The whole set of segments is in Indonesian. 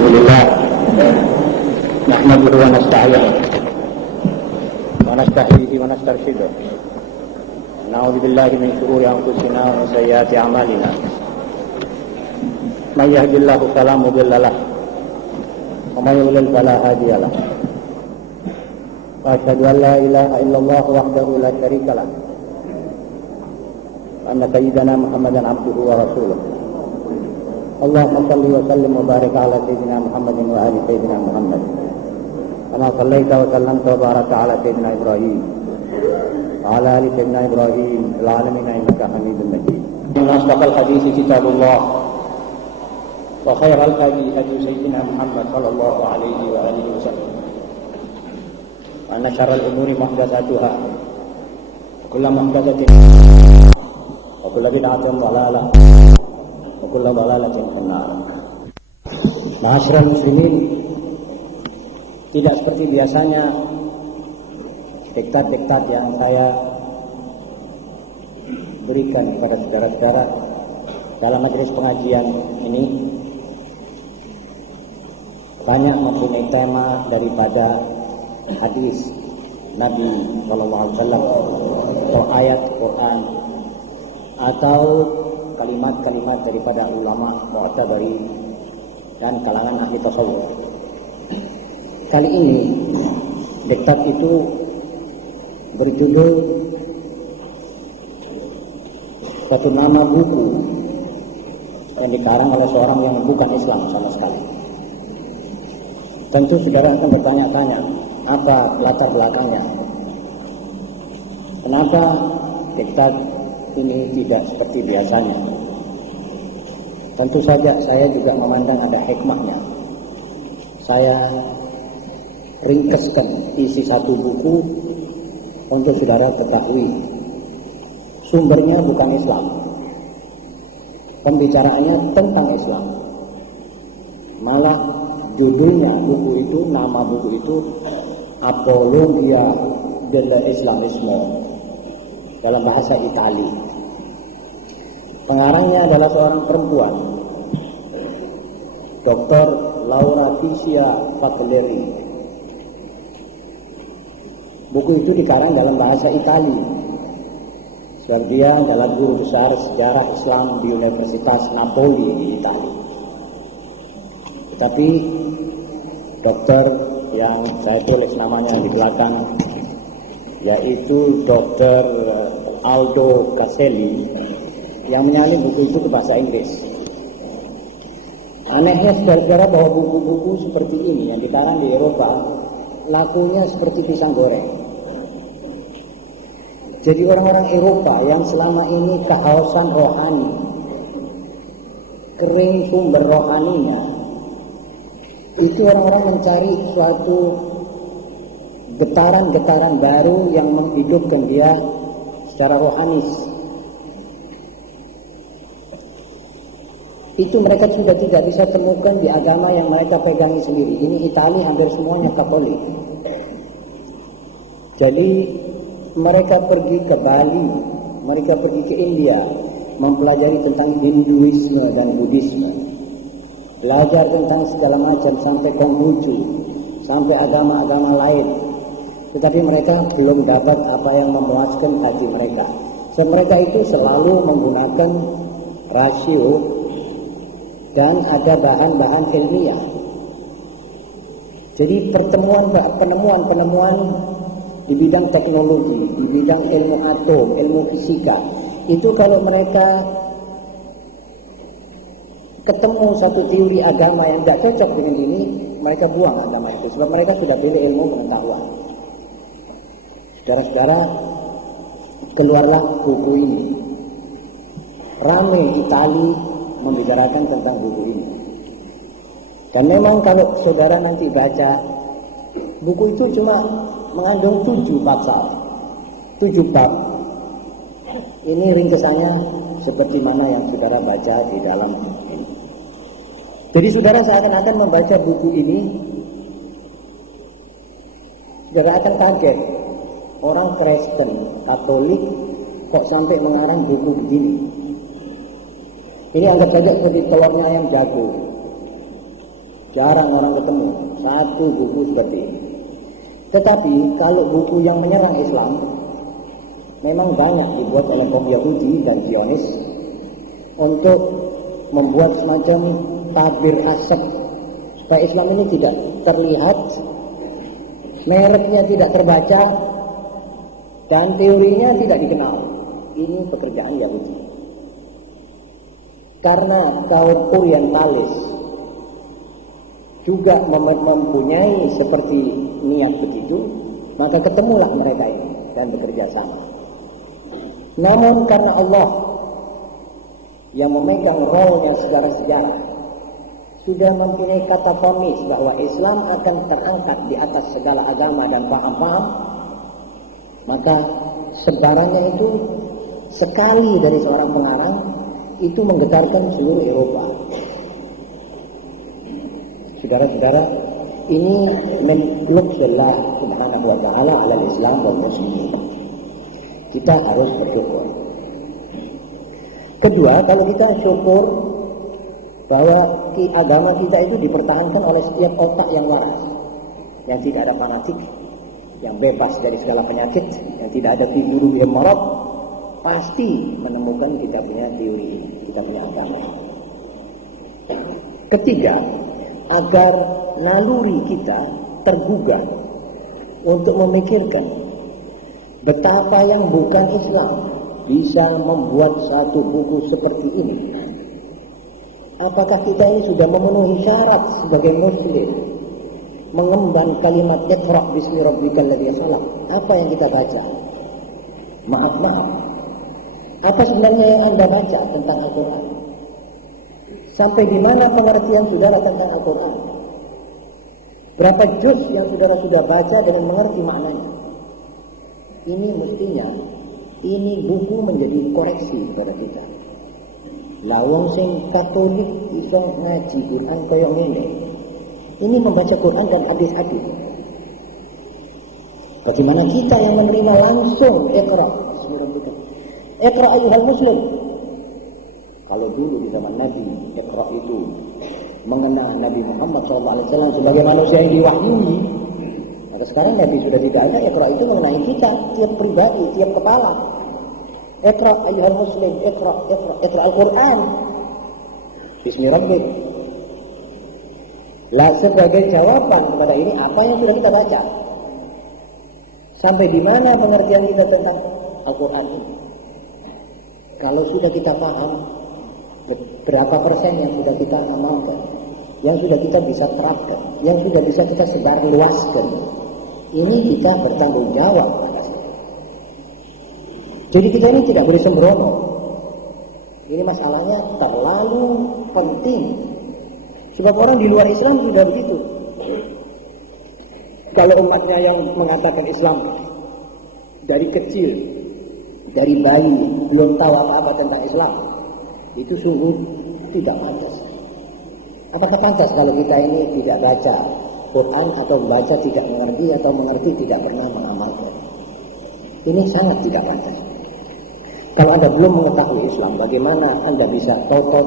Alhamdulillah nahmaduhu wa nasta'inuhu wa nastahihi wa nastarshiduh. Na'udzu billahi min shururi anfusina wa min sayyiati a'malina. May yahdihillahu fala mudilla lahu wa may yudlil fala hadiya lahu. Wa asyhadu an la ilaha illallah wahdahu la syarika lahu wa anna sayyidana Muhammadan abduhu wa rasuluh. Allahumma salli wa sallim wa barik ala sayyidina Muhammadin wa ali sayyidina Muhammad. Kama sallaita wa sallamta wa baraka ala sayyidina Ibrahim wa ala ali sayyidina Ibrahim fil alamin innaka Hamidum Majid. Inna asdaqal hadits kitabullah wa khairal hadi hadi sayyidina Muhammad sallallahu alaihi wa alihi wasallam. Wa anna syarral umuri muhdatsatuha wa kullu muhdatsatin wa kullu bid'atin dhalalah wa kullu dhalalatin finnar. Ma'asyiral muslimin, tidak seperti biasanya diktat-diktat yang saya berikan kepada saudara-saudara dalam majelis pengajian ini banyak mempunyai tema daripada hadis Nabi Sallallahu Alaihi Wasallam atau ayat Quran atau kalimat-kalimat daripada ulama mu'tabari dan kalangan ahli tasawuf. Kali ini diktat itu berjudul satu nama buku yang dikarang oleh seorang yang bukan Islam sama sekali. Tentu saudara akan bertanya-tanya, apa latar belakangnya? Kenapa diktat ini tidak seperti biasanya? Tentu saja saya juga memandang ada hikmahnya. Saya ringkaskan isi satu buku untuk saudara ketahui. Sumbernya bukan Islam, pembicaraannya tentang Islam, malah judulnya buku itu, nama buku itu Apologia del Islamismo dalam bahasa Itali. Pengarangnya adalah seorang perempuan, Dr. Laura Pisia Fattoleri. Buku itu dikarang dalam bahasa Itali. Sebab dia adalah guru besar sejarah Islam di Universitas Napoli di Italia. Tetapi dokter yang saya tulis namanya di belakang, yaitu Dr. Aldo Caselli, yang menyalin buku itu ke bahasa Inggris. Anehnya saudara-saudara bahwa buku-buku seperti ini yang dikarang di Eropa lakunya seperti pisang goreng. Jadi orang-orang Eropa yang selama ini kehausan rohani, kering sumber rohaninya, itu orang-orang mencari suatu getaran-getaran baru yang menghidupkan dia secara rohanis. Itu mereka sudah tidak bisa temukan di agama yang mereka pegangi sendiri. Ini Italia hampir semuanya Katolik. Jadi mereka pergi ke Bali, mereka pergi ke India, mempelajari tentang Hinduisme dan Buddhisme, belajar tentang segala macam sampai Konghucu, sampai agama-agama lain. Tetapi mereka belum dapat apa yang memuaskan hati mereka. So, mereka itu selalu menggunakan rasio dan ada bahan-bahan ilmiah. Jadi penemuan-penemuan di bidang teknologi, di bidang ilmu atom, ilmu fisika, itu kalau mereka ketemu satu teori agama yang tidak cocok dengan ini, mereka buang agama itu. Sebab mereka sudah pilih ilmu pengetahuan. Saudara-saudara, keluarlah buku ini. Ramai Itali membicarakan tentang buku ini. Dan memang kalau saudara nanti baca, buku itu cuma mengandung 7 pasal, 7 bab. Ini ringkesannya seperti mana yang saudara baca di dalam ini. Jadi saudara seakan-akan membaca buku ini, saudara akan kaget. Orang Kristen, Katolik kok sampai mengarang buku begini. Ini anggap saja seperti telurnya ayam jago. Jarang orang ketemu satu buku seperti ini. Tetapi kalau buku yang menyerang Islam, memang banyak dibuat oleh kaum Yahudi dan Zionis untuk membuat semacam tabir asap supaya Islam ini tidak terlihat, mereknya tidak terbaca, dan teorinya tidak dikenal. Ini pekerjaan Yahudi. Karena kaum Orientalis juga mempunyai seperti niat begitu, maka ketemulah mereka ini dan bekerja sama. Namun karena Allah yang memegang role-nya secara sejarah sudah mempunyai kata vonis bahwa Islam akan terangkat di atas segala agama dan paham-paham, maka sebarannya itu sekali dari seorang pengarang itu menggetarkan seluruh Eropa. Saudara-saudara, ini min lutfillah subhanahu wa ta'ala ala Islam wal muslimin. Kita harus bersyukur. Kedua, kalau kita syukur bahwa agama kita itu dipertahankan oleh setiap otak yang waras, yang tidak ada fanatik, yang bebas dari segala penyakit, yang tidak ada tidur yang marad, pasti menemukan kita punya teori, kita punya agama. Ketiga, agar naluri kita tergugah untuk memikirkan betapa yang bukan Islam bisa membuat satu buku seperti ini. Apakah kita ini sudah memenuhi syarat sebagai muslim mengemban kalimat iqra bismi rabbikal ladzi khalaq? Apa yang kita baca? Maaf. Apa sebenarnya yang Anda baca tentang Al-Quran? Sampai di mana pengertian saudara tentang Al-Quran? Berapa juz yang saudara sudah baca dan mengerti maknanya? Ini mestinya, ini buku menjadi koreksi kepada kita. Lawang sing Katolik bisa ngaji Quran kaya ngene. Ini membaca Quran dan hadis-hadis. Bagaimana kita yang menerima langsung Iqra, Iqra ayyuhal muslim. Kalau dulu di zaman Nabi, Iqra itu mengenang Nabi Muhammad SAW sebagai manusia yang diwahyui. Maka sekarang Nabi sudah tidak ada, Iqra itu mengenai kita, tiap pribadi, tiap kepala. Iqra ayyuhal muslim, Iqra Al-Quran bismi rabbik. Lah sebagai jawaban kepada ini, apa yang sudah kita baca? Sampai di mana pengertian kita tentang Al-Quran ini? Kalau sudah kita paham, berapa persen yang sudah kita amalkan, yang sudah kita bisa terapkan, yang sudah bisa kita sebarluaskan, ini kita bertanggung jawab. Jadi kita ini tidak boleh sembrono. Ini masalahnya terlalu penting. Sebab orang di luar Islam sudah begitu. Kalau umatnya yang mengatakan Islam dari kecil, dari bayi, belum tahu apa-apa tentang Islam, itu sungguh tidak pantas. Apakah pantas kalau kita ini tidak baca Quran atau baca tidak mengerti atau mengerti tidak pernah mengamalkan? Ini sangat tidak pantas. Kalau Anda belum mengetahui Islam, bagaimana Anda bisa toto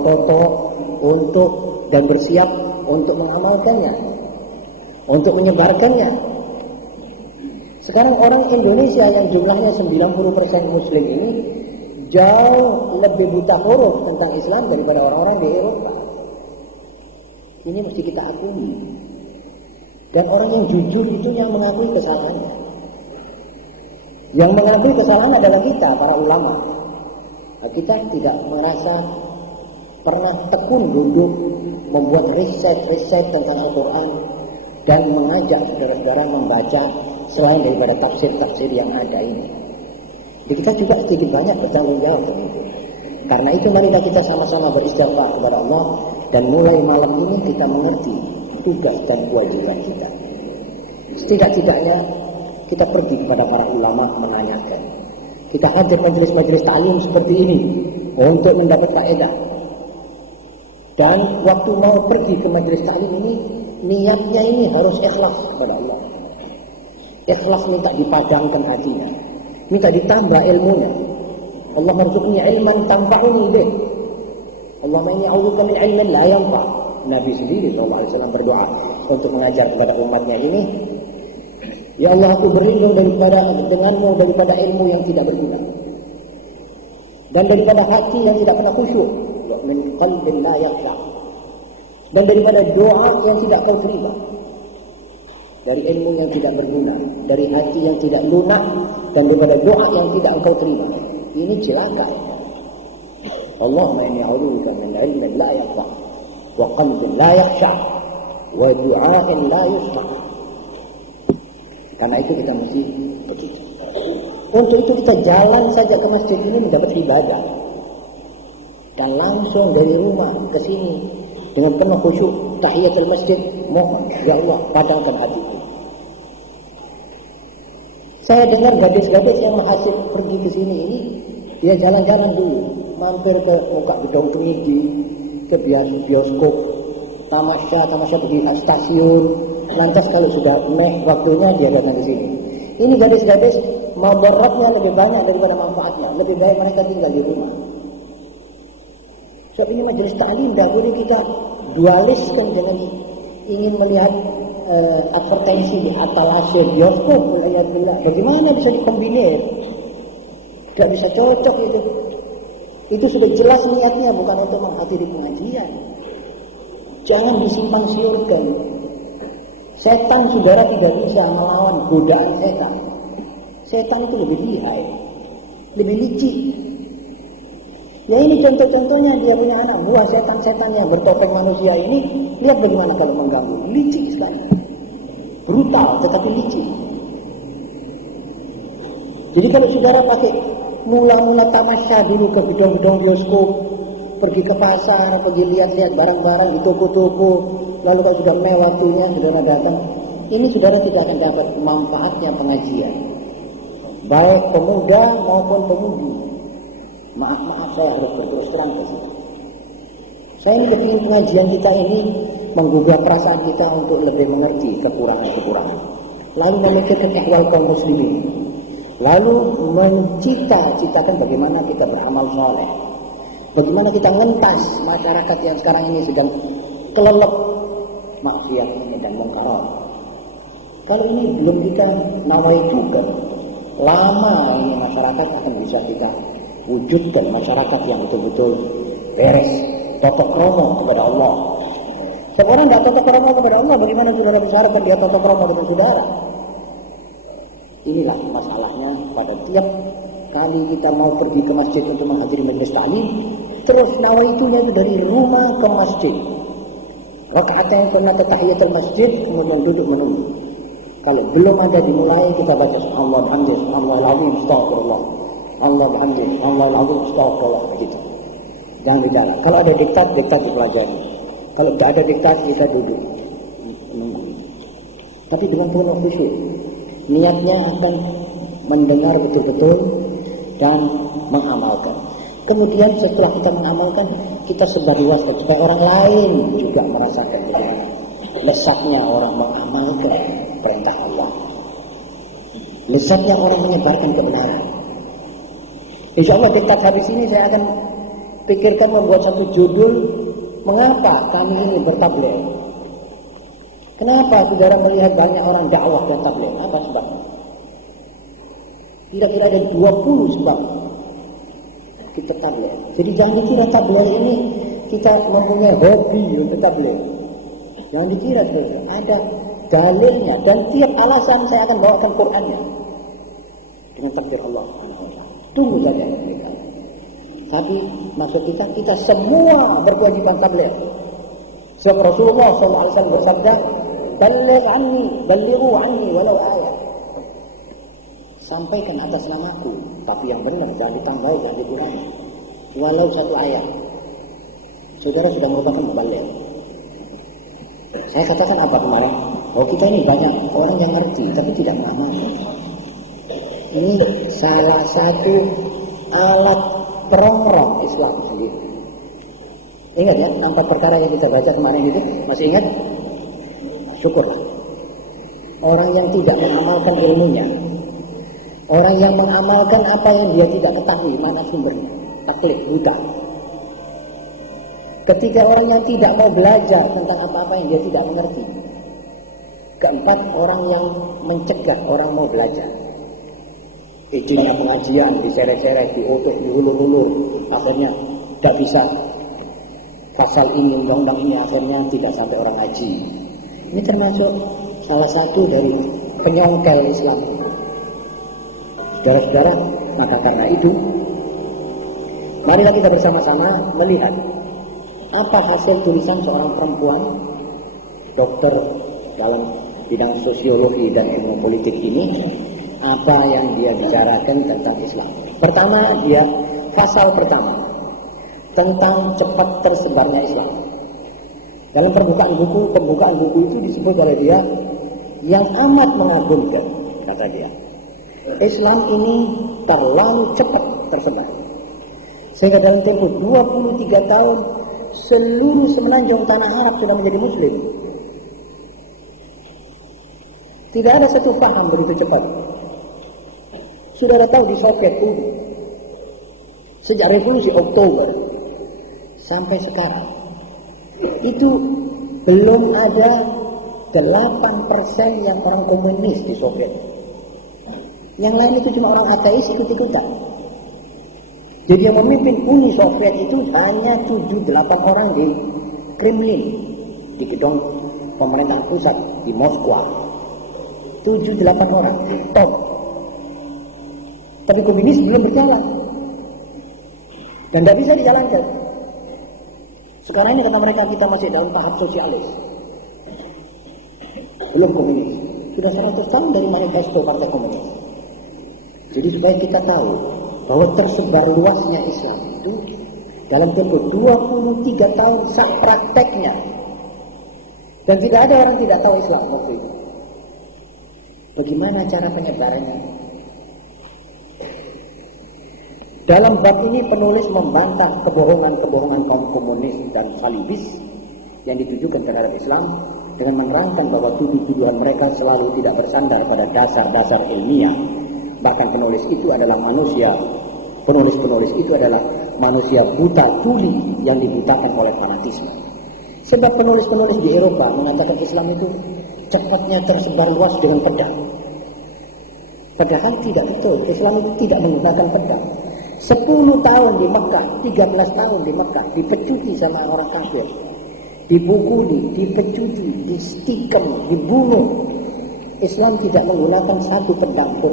untuk dan bersiap untuk mengamalkannya, untuk menyebarkannya? Sekarang orang Indonesia yang jumlahnya 90% Muslim ini jauh lebih buta huruf tentang Islam daripada orang-orang di Eropa. Ini mesti kita akui. Dan orang yang jujur itu yang mengakui kesalahannya. Yang mengakui kesalahan adalah kita, para ulama. Kita tidak merasa pernah tekun duduk membuat riset tentang Al-Quran dan mengajak saudara-saudara membaca selain daripada tafsir-tafsir yang ada ini. Jadi kita juga sedikit banyak bertanggung jawab itu. Karena itu marilah kita sama-sama beristighfar kepada Allah dan mulai malam ini kita mengerti tugas dan kewajiban kita. Setidak-tidaknya kita pergi kepada para ulama menanyakan. Kita hadir majelis-majelis ta'lim seperti ini untuk mendapat kaidah. Dan waktu mau pergi ke majelis ta'lim ini, niatnya ini harus ikhlas kepada Allah. Ikhlas minta dipadangkan hatinya, minta ditambah ilmunya. Allah marzuqni ilman tanfa'uni bih. Allahumma inni a'udzubika min ilmin la yanfa'. Nabi sendiri SAW berdoa untuk mengajar kepada umatnya ini, ya Allah, aku berlindung denganmu daripada ilmu yang tidak berguna dan daripada hati yang tidak pernah khusyuk, min qalbin la yakhsha, dan daripada doa yang tidak kau terima, dari ilmu yang tidak berguna, dari hati yang tidak lunak, dan daripada doa yang tidak engkau terima. Ini celaka. Allahumma inni a'udzubika min ilmin la yakhsha wa qalbin la yakhsha wa du'a'in la yusma'. Karena itu kita mesti begitu. Untuk itu kita jalan saja ke masjid ini mendapat ibadah. Dan langsung dari rumah ke sini dengan penuh khusyuk tahiyatul masjid, mohon ya Allah padamkan hatiku. Saya dengar gadis-gadis yang menghasil pergi ke sini ini, dia jalan-jalan dulu, mampir ke muka gedung tinggi, ke bioskop, tamasya pergi ke stasiun. Lantas kalau sudah waktunya dia datang ke sini. Ini gadis-gadis mudaratnya lebih banyak daripada manfaatnya. Lebih baik mereka tinggal di rumah. So ini majelis ta'lim, tidak boleh kita dualiskan dengan ingin melihat advertensi di atalase bioskop. Bagaimana bisa dikombinir? Tidak bisa cocok itu. Itu sudah jelas niatnya bukan untuk menghadiri pengajian. Jangan disimpang siurkan. Setan saudara tidak bisa melawan godaan setan. Setan itu lebih lihai, lebih licik. Ya ini contoh-contohnya dia punya anak buah setan-setan yang bertopeng manusia ini. Lihat bagaimana kalau mengganggu. Licik sekali. Brutal tetapi licik. Jadi kalau saudara pakai mula-mula tamasya dulu ke gedung-gedung bioskop, pergi ke pasar, pergi lihat-lihat barang-barang di toko-toko, lalu kalau sudah waktunya saudara datang, ini saudara tidak akan dapat manfaatnya pengajian. Baik pemuda maupun pemudi. Maaf saya harus berterus terang ke sini. Saya ini kepingin pengajian kita ini menggugah perasaan kita untuk lebih mengerti kekurangan-kekurangan. Lalu memikirkan ihwal kaum muslimin. Lalu mencita-citakan bagaimana kita beramal saleh. Bagaimana kita ngentas masyarakat yang sekarang ini sedang kelelep maksiat dan mungkarat. Kalau ini belum kita nawai juga, lama ini masyarakat akan bisa kita wujudkan masyarakat yang betul-betul beres, totok kromo kepada Allah. Seorang tidak totok kromo kepada Allah, bagaimana saudara bisa dia totok kromo dengan saudara? Inilah masalahnya pada tiap kali kita mau pergi ke masjid untuk menghadiri majelis ta'lim, terus nawaitunya itu dari rumah ke masjid. Rakaatain sunnat tahiyatul masjid, kemudian duduk menunggu. Kalau belum ada dimulai, kita baca Allah alhamdulillah, Allah alazim, astagfirullah. Allah alhamdulillah, Allah alazim, astagfirullah, begitu. Jangan dijalan. Kalau ada diktat dipelajari. Kalau tidak ada diktat, kita duduk menunggu. Tapi dengan penuh khusyuk. Niatnya akan mendengar betul-betul dan mengamalkan. Kemudian setelah kita mengamalkan, kita sebarluaskan supaya orang lain juga merasakan lezatnya orang mengamalkan perintah Allah. Lezatnya orang menyebarkan kebenaran. Insya Allah diktat habis ini saya akan pikirkan membuat satu judul, mengapa kami ini bertabligh. Kenapa saudara melihat banyak orang dakwah ke tabligh? Apa sebabnya? Kira-kira ada 20 sebab kita tabligh. Jadi jangan dikira tabligh ini kita mempunyai hobi untuk tabligh. Jangan dikira saja. Ada dalilnya dan tiap alasan saya akan bawakan Qur'annya dengan takdir Allah. Tunggu saja mereka. Tapi maksud kita semua berkewajiban tabligh. Sebab Rasulullah SAW bersabda, Balighu anni walau ayat. Sampaikan atas namaku, tapi yang benar, jangan ditambah, jangan dikurangi. Walau satu ayat. Saudara sudah merupakan mubaligh. Saya katakan apa kemarin? Oh, kita ini banyak orang yang ngerti tapi tidak mengamalkan. Ini salah satu alat perongrong Islam sendiri. Ingat ya, 4 perkara yang kita baca kemarin itu, masih ingat? Syukurlah. Orang yang tidak mengamalkan ilmunya, orang yang mengamalkan apa yang dia tidak ketahui mana sumbernya, taklid, buta. Ketiga, orang yang tidak mau belajar tentang apa-apa yang dia tidak mengerti. Keempat, orang yang mencegah orang mau belajar. Izinnya pengajian diseret-seret, diotot, diulur-ulur, akhirnya tidak bisa. Pasal ini, undang-undang ini akhirnya tidak sampai orang haji. Ini termasuk salah satu dari penyongkel Islam. Saudara-saudara, maka karena itu, marilah kita bersama-sama melihat apa hasil tulisan seorang perempuan dokter dalam bidang sosiologi dan ilmu politik ini, apa yang dia bicarakan tentang Islam. Pertama, dia pasal pertama tentang cepat tersebarnya Islam. Dalam pembukaan buku itu disebut oleh dia yang amat mengagumkan, kata dia. Islam ini terlalu cepat tersebar. Sehingga dalam tempo 23 tahun seluruh semenanjung tanah Arab sudah menjadi muslim. Tidak ada satu paham begitu cepat. Saudara tahu di Soviet dulu, sejak revolusi Oktober sampai sekarang, itu belum ada 8% yang orang komunis di Soviet. Yang lain itu cuma orang ateis ikut-ikutan. Jadi yang memimpin Uni Soviet itu hanya 7-8 orang di Kremlin, di gedung pemerintahan pusat di Moskwa. 7-8 orang, top. Tapi komunis belum berjalan dan tidak bisa dijalankan. Sekarang ini kata mereka kita masih dalam tahap sosialis, belum komunis. Sudah 100 tahun dari manifesto Partai Komunis. Jadi supaya kita tahu bahwa tersebar luasnya Islam itu dalam tempo 23 tahun sah prakteknya, dan tidak ada orang tidak tahu Islam waktu itu. Bagaimana cara penyebarannya? Dalam bab ini penulis membantah kebohongan-kebohongan kaum komunis dan salibis yang ditujukan terhadap Islam dengan menerangkan bahwa tuduhan mereka selalu tidak bersandar pada dasar-dasar ilmiah. Bahkan penulis itu adalah manusia, penulis-penulis itu adalah manusia buta tuli yang dibutakan oleh fanatisme. Sebab penulis-penulis di Eropa mengatakan Islam itu cepatnya tersebar luas dengan pedang. Padahal tidak betul, Islam itu tidak menggunakan pedang. 10 tahun di Mekah, 13 tahun di Mekah, dipecuti sama orang kafir, dipukuli, dipecuti, distikem, dibunuh. Islam tidak menggunakan satu pedang pun.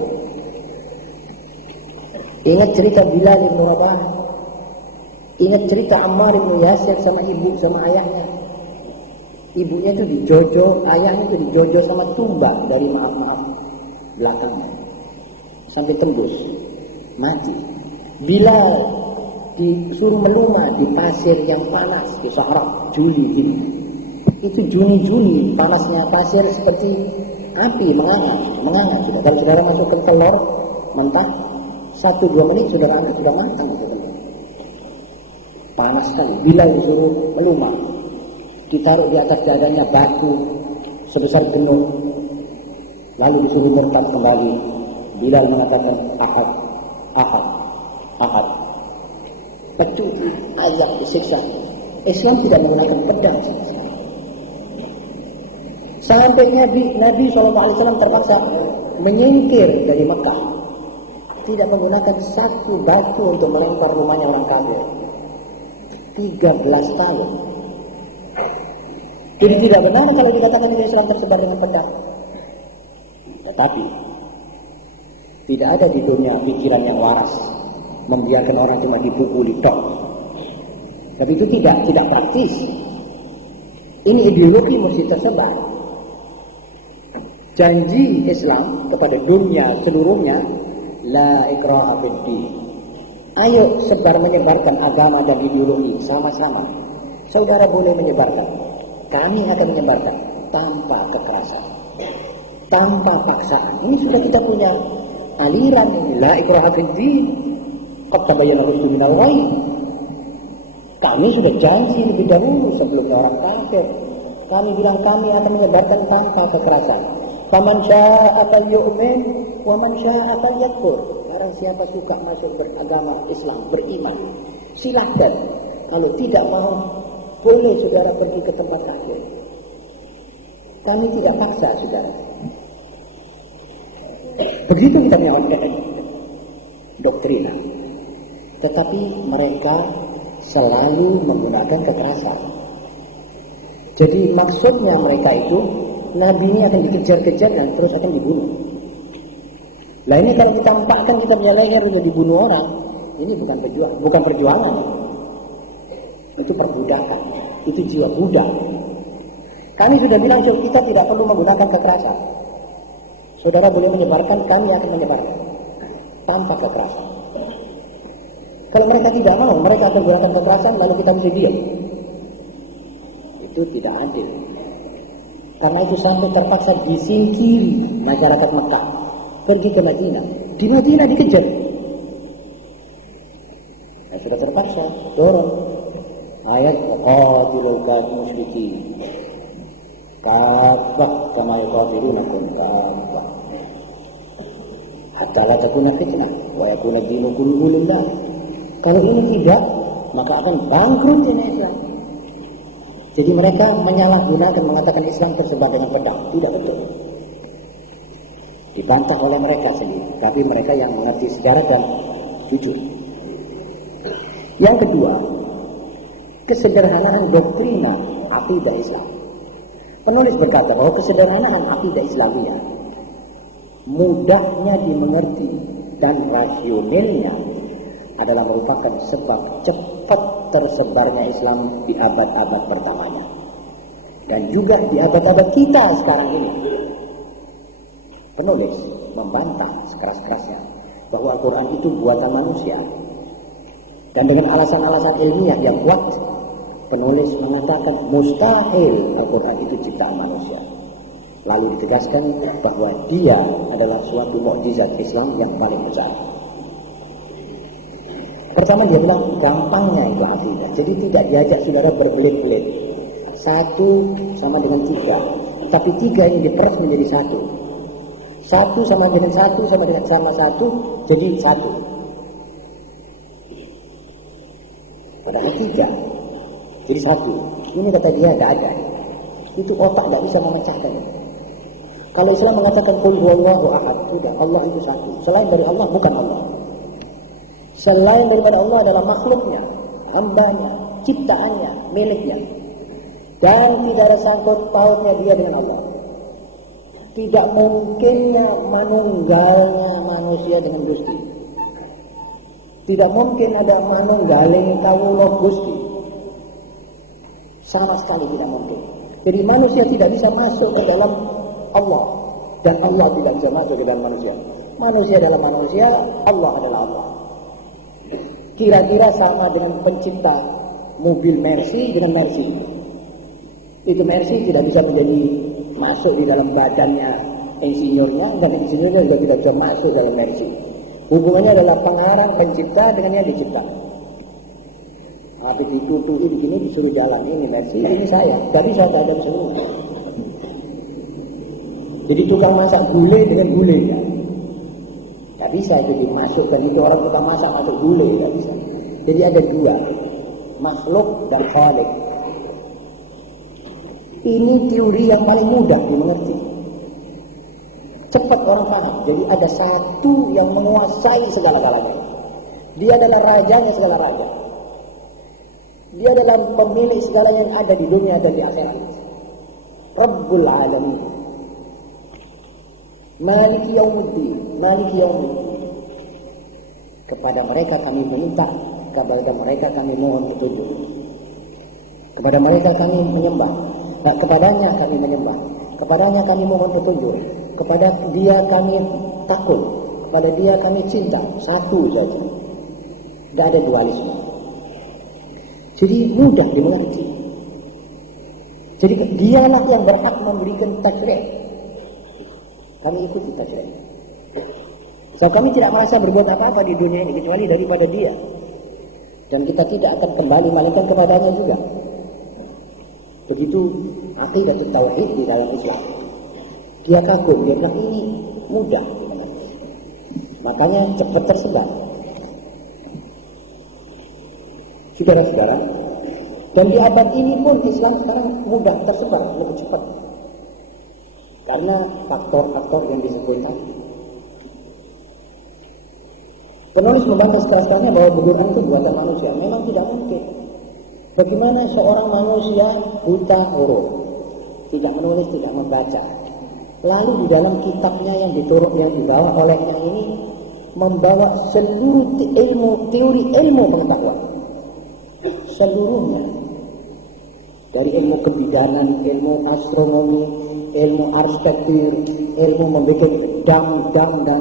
Ingat cerita Bilal bin Rabah, ingat cerita Ammar bin Yasir sama ibu sama ayahnya. Ibunya itu dijojo, ayahnya itu dijojo sama tumbak dari maaf-maaf belakangnya sampai tembus mati. Bilal disuruh melumah di pasir yang panas di Sahara Juli ini. Itu Juni panasnya pasir seperti api menganga sudah. Kalau saudara masukkan telur mentah 1-2 menit sudah matang gitu. Panas sekali. Bilal disuruh melumah, ditaruh di atas dadanya batu sebesar gunung, lalu disuruh murtad kembali. Bilal mengatakan ahad. Pecuti, ayat disiksa. Islam tidak menggunakan pedang. Sampai Nabi SAW terpaksa menyingkir dari Mekah, tidak menggunakan satu batu untuk melempar rumahnya orang kafir. 13 tahun. Jadi tidak benar kalau dikatakan Islam tersebar dengan pedang. Tetapi tidak ada di dunia pikiran yang waras membiarkan orang cuma dipukuli tok. Tapi itu tidak praktis. Ini ideologi mesti tersebar. Janji Islam kepada dunia seluruhnya, la ikraha fid din. Ayo menyebarkan agama dan ideologi sama-sama. Saudara boleh menyebarkan, kami akan menyebarkan tanpa kekerasan, tanpa paksaan. Ini sudah kita punya aliran ini, la ikraha fid din. Qad tabayyana rusydu minal ghayy. Kami sudah janji lebih dahulu sebelum orang kafir. Kami bilang kami akan menyebarkan tanpa kekerasan. Faman syaa'a falyu'min wa man syaa'a falyakfur. Barang siapa suka masuk beragama Islam, beriman, silakan. Kalau tidak mau, Boleh saudara pergi ke tempat kafir. Kami tidak paksa saudara. Begitu kita punya doktrina. Tetapi mereka selalu menggunakan kekerasan. Jadi maksudnya mereka itu, Nabi ini akan dikejar-kejar dan terus akan dibunuh. Nah ini kalau kita empatkan kita punya leher untuk dibunuh orang, ini bukan perjuangan. Itu perbudakan, itu jiwa budak. Kami sudah bilang kita tidak perlu menggunakan kekerasan. Saudara boleh menyebarkan, kami akan menyebarkan tanpa kekerasan. Kalau mereka tidak mau, mereka akan menggunakan kekerasan lalu kita mesti diam. Itu tidak adil. Karena itu sampai terpaksa disingkiri masyarakat Mekah. Pergi ke Madinah. Di Madinah dikejar. Nah, sudah terpaksa dorong ayat qatilul musyrikin kafah kama yuqatilunakum kafah hatta la takuna fitnah wa yakuna dinu kulluhu lillah. Kalau ini tidak, maka akan bangkrut ini Islam. Jadi mereka menyalahgunakan mengatakan Islam tersebar dengan pedang. Tidak betul. Dibantah oleh mereka sendiri. Tapi mereka yang mengerti sejarah dan jujur. Yang kedua, kesederhanaan doktrina akidah Islam. Penulis berkata bahwa kesederhanaan akidah Islamiyah mudahnya dimengerti dan rasionalnya adalah merupakan sebab cepat tersebarnya Islam di abad-abad pertamanya dan juga di abad-abad kita sekarang ini. Penulis membantah sekeras-kerasnya bahwa Al-Quran itu buatan manusia, dan dengan alasan-alasan ilmiah yang kuat penulis mengatakan mustahil Al-Quran itu ciptaan manusia. Lalu ditegaskan bahwa dia adalah suatu mukjizat Islam yang paling besar. Pertama dia bilang gampangnya itu akidah. Jadi tidak diajak saudara berbelit-belit. 1 sama dengan 3. Tapi 3 ini diperas menjadi 1. 1 sama dengan 1 sama dengan sama 1 jadi 1. Padahal 3 jadi 1. Ini kata dia tidak ada. Itu otak tidak bisa memecahkan. Kalau Islam mengatakan qul huwallahu ahad, sudah Allah itu 1. Selain dari Allah bukan Allah. Selain daripada Allah adalah makhluknya, hambanya, ciptaannya, miliknya. Dan tidak ada sangkut pautnya dia dengan Allah. Tidak mungkinnya manunggalnya manusia dengan Gusti. Tidak mungkin ada manunggaling kawula Gusti. Sama sekali tidak mungkin. Jadi manusia tidak bisa masuk ke dalam Allah. Dan Allah tidak bisa masuk ke dalam manusia. Manusia adalah manusia, Allah adalah Allah. Kira-kira sama dengan pencipta mobil Mercy dengan Mercy. Itu Mercy tidak bisa menjadi masuk di dalam badannya insinyurnya, dan insinyurnya juga tidak bisa masuk dalam Mercy. Hubungannya adalah pengarang pencipta dengan yang dicipta. Habis ditutupi begini disuruh jalan ini Mercy, ini saya. Tadi saya tak ada semua. Jadi tukang masak gulai dengan gulainya. Tidak bisa itu dimasukkan, itu orang tukang masak masuk gulai, tidak bisa. Jadi ada 2, makhluk dan khalik. Ini teori yang paling mudah dimengerti. Cepat orang paham. Jadi ada 1 yang menguasai segala-galanya. Dia adalah rajanya segala raja. Dia adalah pemilik segala yang ada di dunia dan di akhirat. Rabbul Alamin. Maliki Yawmuddin. Maliki Yawmuddin. Kepada mereka kami meminta, kepada mereka kami mohon petunjuk. Kepada mereka kami menyembah. Kepadanya kami menyembah. Kepadanya kami mohon petunjuk. Kepada dia kami takut. Kepada dia kami cinta. 1 saja. Tidak ada dualisme. Jadi mudah dimengerti. Jadi dialah yang berhak memberikan tasyrih. Kami ikuti tasyrih. So kami tidak merasa berbuat apa-apa di dunia ini kecuali daripada dia. Dan kita tidak akan kembali melainkan kepadanya juga. Begitu aqidah tauhid di dalam Islam. Dia kagum, dia bilang ini mudah. Makanya cepat tersebar. Saudara-saudara, Dan di abad ini pun Islam sekarang mudah tersebar lebih cepat. Karena faktor-faktor yang disebut tadi. Penulis membantah sekeras-kerasnya bahwa Quran itu buatan manusia. Memang tidak mungkin. Bagaimana seorang manusia buta huruf, tidak menulis, tidak membaca, lalu di dalam kitabnya yang dibawa olehnya ini membawa seluruh teori ilmu pengetahuan, seluruhnya, dari ilmu kebidanan, ilmu astronomi, ilmu arsitektur, ilmu membuat dam-dam dan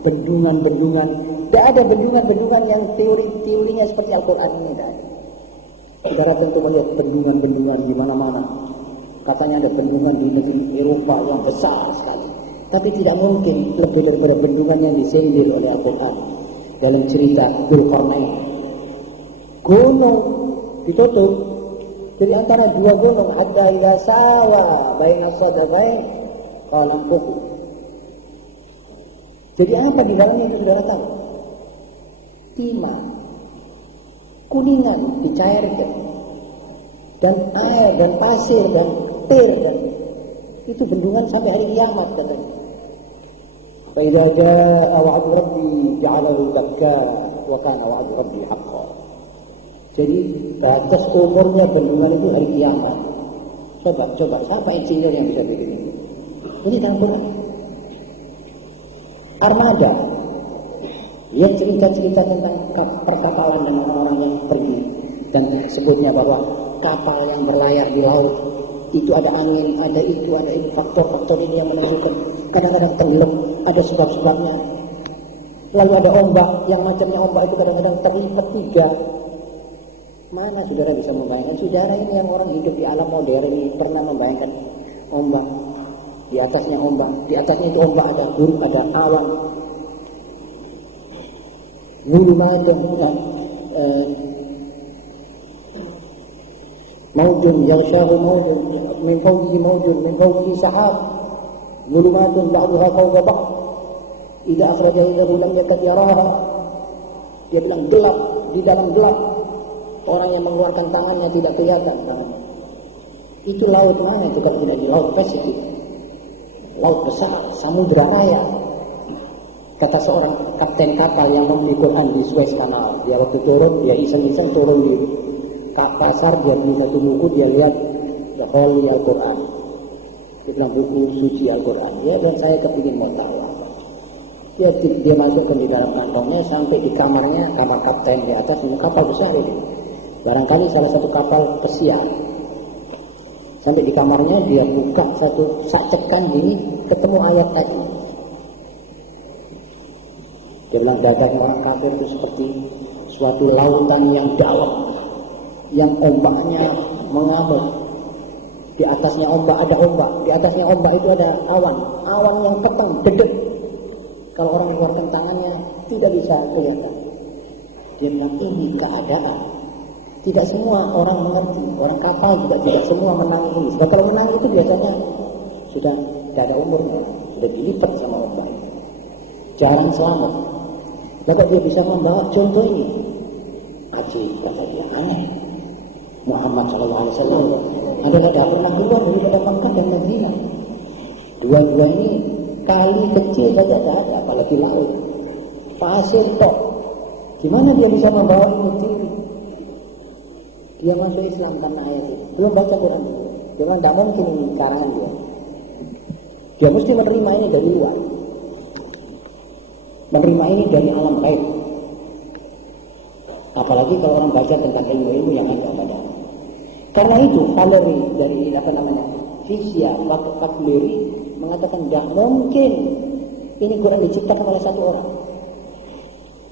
bendungan-bendungan. Tidak ada bendungan-bendungan yang teorinya seperti Al-Quran ini. Saudara tentu melihat bendungan-bendungan di mana-mana. Katanya ada bendungan di negeri Eropa yang besar sekali. Tapi tidak mungkin lebih daripada bendungan yang disindir oleh Al-Quran. Dalam cerita Dzulqarnain. Gunung ditutup. Jadi antara dua gunung ada ila sawa baina sadaqain qalam buku. Jadi apa di dalamnya itu saudara tahu? Timah, kuningan dicairkan, dan air dan pasir dan pir dan itu bendungan sampai hari kiamat katanya. Fa idza jaa wa'du rabbi ja'alahu dakka wa kana wa'du rabbi haqqan. Jadi batas umurnya bendungan itu hari kiamat. Coba siapa insinyur yang bisa bikin ini? Ini dalam Quran. Armada. Lihat cerita-cerita tentang perkapalan dan orang-orang yang pergi dan sebutnya bahwa kapal yang berlayar di laut itu ada angin, ada itu, ada ini, faktor-faktor ini yang menentukan. Kadang-kadang tenggelam, ada sebab-sebabnya. Lalu ada ombak, yang macamnya ombak itu kadang-kadang terlipat tiga. Mana saudara bisa membayangkan? Saudara ini yang orang hidup di alam modern ini pernah membayangkan ombak, di atasnya itu ombak, ada huruf, ada awan. Zulumatun maujun yaghshahu maujun min fawqihi maujun min fawqihi sahab zulumatun ba'daha fawqa ba'd idza akhraja yadahu lam yakad yaraha. Dia bilang gelap, di dalam gelap orang yang mengeluarkan tangannya tidak kelihatan. Itu laut mana juga tidak di laut Pasifik, laut besar, Samudra Raya. Kata seorang kapten kapal yang membeli Quran di Suez Canal, dia waktu turun, dia iseng-iseng turun di pasar, dia beli satu buku, dia lihat The Holy Al-Quran. Dia bilang buku suci Al-Quran. Dia bilang saya kepingin mau tahu. Dia masukkan di dalam kantongnya sampai di kamarnya, kamar kapten di atas, kapal besar ini. Barangkali salah satu kapal pesiar. Sampai di kamarnya dia buka satu sacekan gini, ketemu ayat tadi. Dia bilang dagang orang kafir itu seperti suatu lautan yang dalam, yang ombaknya mengamuk. Di atasnya ombak ada ombak, di atasnya ombak itu ada awan yang petang, dedet. Kalau orang mengeluarkan tangannya tidak bisa kelihatan. Dia bilang ini keadaan. Tidak semua orang mengerti, orang kapal tidak semua menang ini. Sebab kalau menang itu biasanya sudah tidak ada umurnya, sudah dilipat sama ombak. Jarang selamat. Dapat dia bisa membawa contoh ini. Ajib, kata dia, aneh. Muhammad SAW adalah tidak pernah keluar dari kota Makkah dan Madinah. Dua-dua ini kali kecil saja tidak ada, apalagi laut. Pasir tok. Gimana dia bisa membawa ini? Dia masuk Islam karena ayat itu. Belum baca Quran. Dia bilang tidak mungkin ini karangan dia. Dia mesti menerima ini dari luar. Menerima ini dari alam gaib. Apalagi kalau orang baca tentang ilmu-ilmu yang ada pada. Karena itu Valéry dari Fisia Valéry mengatakan tidak mungkin ini Quran diciptakan oleh satu orang.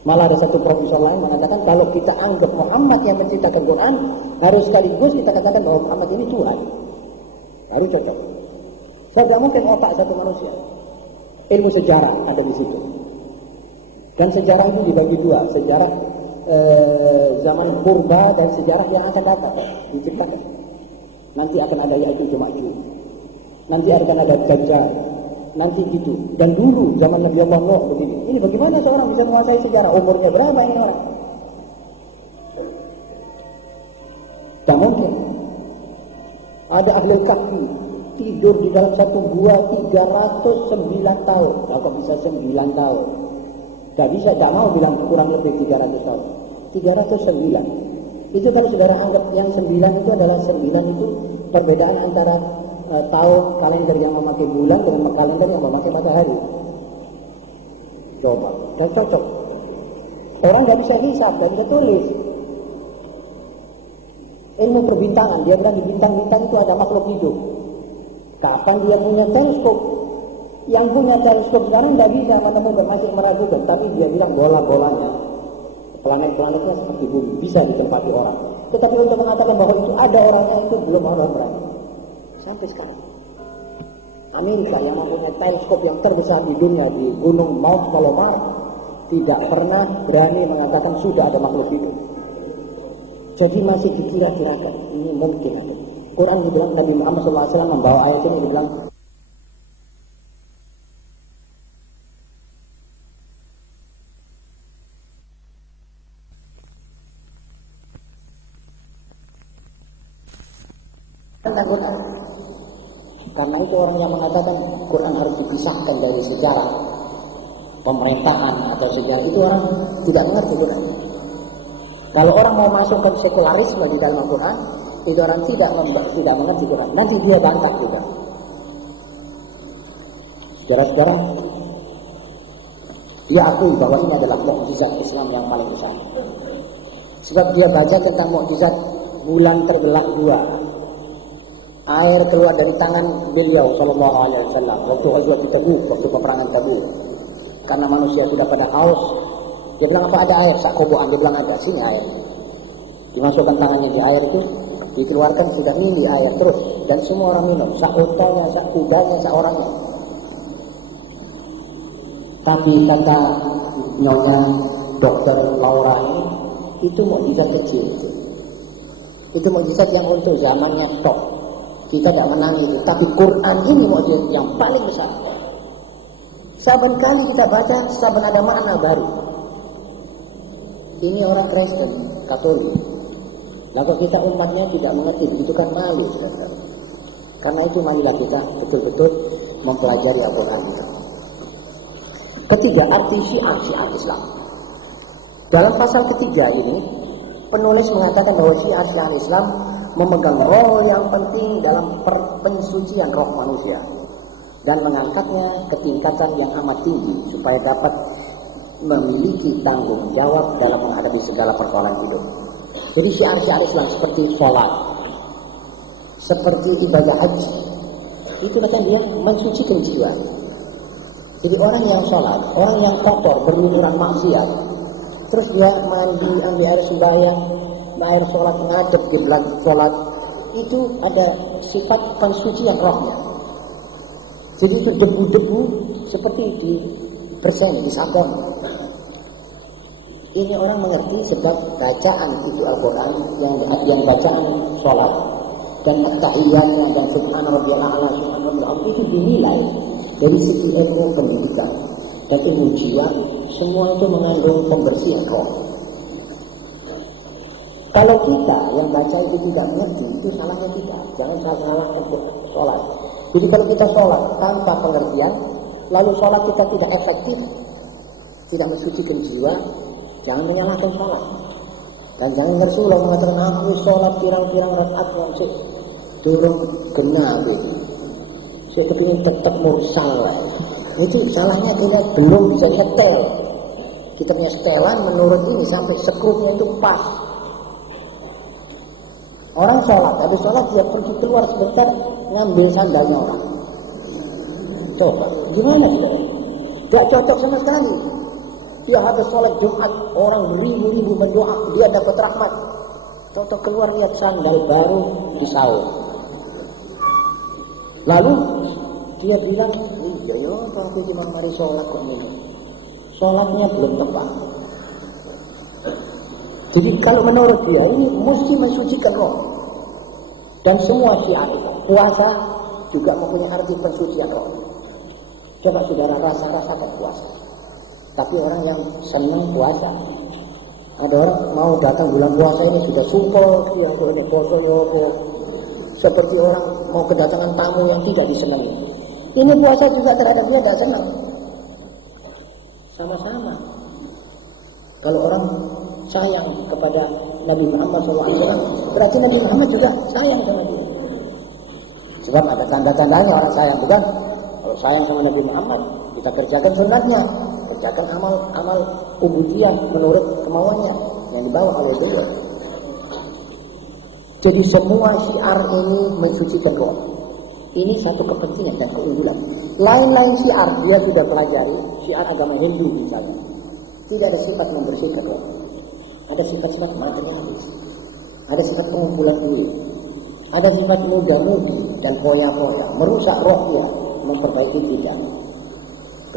Malah ada satu profesor lain mengatakan kalau kita anggap Muhammad yang menciptakan Quran, harus sekaligus kita katakan bahwa Muhammad ini Tuhan. Baru cocok. Tidak mungkin otak satu manusia. Ilmu sejarah ada di situ. Dan sejarah itu dibagi dua, sejarah zaman purba dan sejarah yang akan datang diciptakan. Nanti akan ada Ya'juj Ma'juj. Nanti akan ada Dajjal. Nanti gitu. Dan dulu zaman Nabi Allah Nuh begini. Ini bagaimana seorang bisa menguasai sejarah? Umurnya berapa ini orang? Tak mungkin. Ada ahli kahfi tidur di dalam satu gua 309 tahun. Kalau bisa 9 tahun. Tak bisa, tak mau bilang kurang lebih 300 tahun. 309. Itu kalau saudara anggap yang 9 itu adalah 9 itu perbedaan antara tahun kalender yang memakai bulan dengan kalender yang memakai matahari. Coba, dan cocok. Orang nggak bisa hisab, nggak bisa tulis. Ilmu perbintangan, dia bilang di bintang-bintang itu ada makhluk hidup. Kapan dia punya teleskop? Yang punya teleskop sekarang nggak bisa menemukan, masih meragukan. Tapi dia bilang bola-bolanya, planet-planetnya seperti bumi, bisa ditempati orang. Tetapi untuk mengatakan bahwa itu ada orangnya itu belum orang berani. Sampai sekarang. Amerika yang mempunyai teleskop yang terbesar di dunia di Gunung Mount Palomar tidak pernah berani mengatakan sudah ada makhluk hidup. Jadi masih dikira-kirakan ini mungkin. Quran dibilang Nabi Muhammad SAW membawa ayat ini dibilang tentang Quran. Karena itu orang yang mengatakan Quran harus dipisahkan dari sejarah pemerintahan atau sejarah, itu orang tidak mengerti Quran. Kalau orang mau masukkan sekularisme di dalam Al-Quran, itu orang tidak mengerti Quran. Nanti dia bantah juga. Saudara-saudara, dia akui bahwa ini adalah mukjizat Islam yang paling besar. Sebab dia baca tentang mukjizat bulan terbelah dua, air keluar dari tangan beliau Sallallahu Alaihi Wasallam waktu Ghazwat Tabuk, waktu peperangan Tabuk. Karena manusia sudah pada haus, dia bilang apa ada air? Sakoboan, dia bilang ada, sini air. Dimasukkan tangannya di air itu, dikeluarkan sudah mili air terus, dan semua orang minum, sak untanya, sak kudanya, sak orangnya. Tapi kata nyonya Dokter Laura ini, itu mukjizat kecil. Itu mukjizat yang untuk zamannya stop. Kita tidak menang itu, tapi Quran ini mukjizat yang paling besar. Saban kali kita baca, saban ada makna baru. Ini orang Kristen, Katolik. Lalu kita umatnya tidak mengerti, itu kan malu. Karena itu marilah kita betul-betul mempelajari Al-Quran. Ketiga, arti syiar Islam. Dalam pasal ketiga ini, penulis mengatakan bahwa syiar Islam memegang role yang penting dalam pensucian roh manusia dan mengangkatnya ke tingkatan yang amat tinggi supaya dapat memiliki tanggung jawab dalam menghadapi segala persoalan hidup. Jadi syiar Islam seperti sholat, seperti ibadah haji, itu kan dia mensucikan jiwa. Jadi orang yang sholat, orang yang kotor, berlumuran maksiat, terus dia mandi, ambil air sembahyang, air sholat, ngadep di belakang sholat, itu ada sifat pensucian rohnya. Jadi itu debu-debu seperti di persen, di sabon. Ini orang mengerti sebab bacaan itu Al-Quran yang bacaan sholat dan tahiyyatnya dan subhana rabbiyal a'la, subhana rabbiyal a'la itu dinilai dari segi ilmu pendidikan dan ilmu jiwa, semua itu mengandung pembersihan roh. Kalau kita yang baca itu tidak mengerti, itu salahnya kita. Jangan salah untuk sholat. Jadi kalau kita sholat tanpa pengertian, lalu sholat kita tidak efektif, tidak mensucikan jiwa, jangan menyalahkan sholat. Dan jangan Rasulullah mengatakan aku sholat pirang-pirang rakaat yang turun genap itu. Saya kepingin tetap mursal. Itu salahnya kita belum bisa nyetel. Kita punya setelan menurut ini sampai skrupnya itu pas. Orang sholat, habis sholat dia pergi keluar sebentar ngambil sandalnya orang. Coba, gimana kita? Tidak cocok sama sekali. Dia habis sholat Jumat, orang beribu-ribu berdoa, dia dapat rahmat. Cocok keluar lihat sandal baru di sahur. Lalu dia bilang, iya ya, aku cuma mari sholat kok minum. Sholatnya belum tepat. Jadi kalau menurut dia ini mesti mensucikan roh. Dan semua syiar itu, puasa juga mempunyai arti pensucian roh. Coba saudara rasakan puasa. Tapi orang yang senang puasa, Ada orang mau datang bulan puasa ini sudah sumpel, yang ini foto seperti orang mau kedatangan tamu yang tidak disenangi. Ini puasa juga terhadap dia tidak senang. Sama-sama. Kalau orang sayang kepada Nabi Muhammad SAW, berarti Nabi Muhammad juga sayang kepada dia. Sebab ada tanda-tandanya orang sayang, bukan? Kalau sayang sama Nabi Muhammad, kita kerjakan sunnahnya, kerjakan amal ubudiyah menurut kemauannya yang dibawa oleh beliau. Jadi semua syiar ini mensucikan roh. Ini satu kepentingan dan keunggulan. Lain-lain syiar dia sudah pelajari, syiar agama Hindu misalnya. Tidak ada sifat membersihkan roh. Ada sifat-sifat materialis. Ada sifat pengumpulan duit. Ada sifat muda-mudi dan foya-foya. Merusak roh dia, memperbaiki tidak.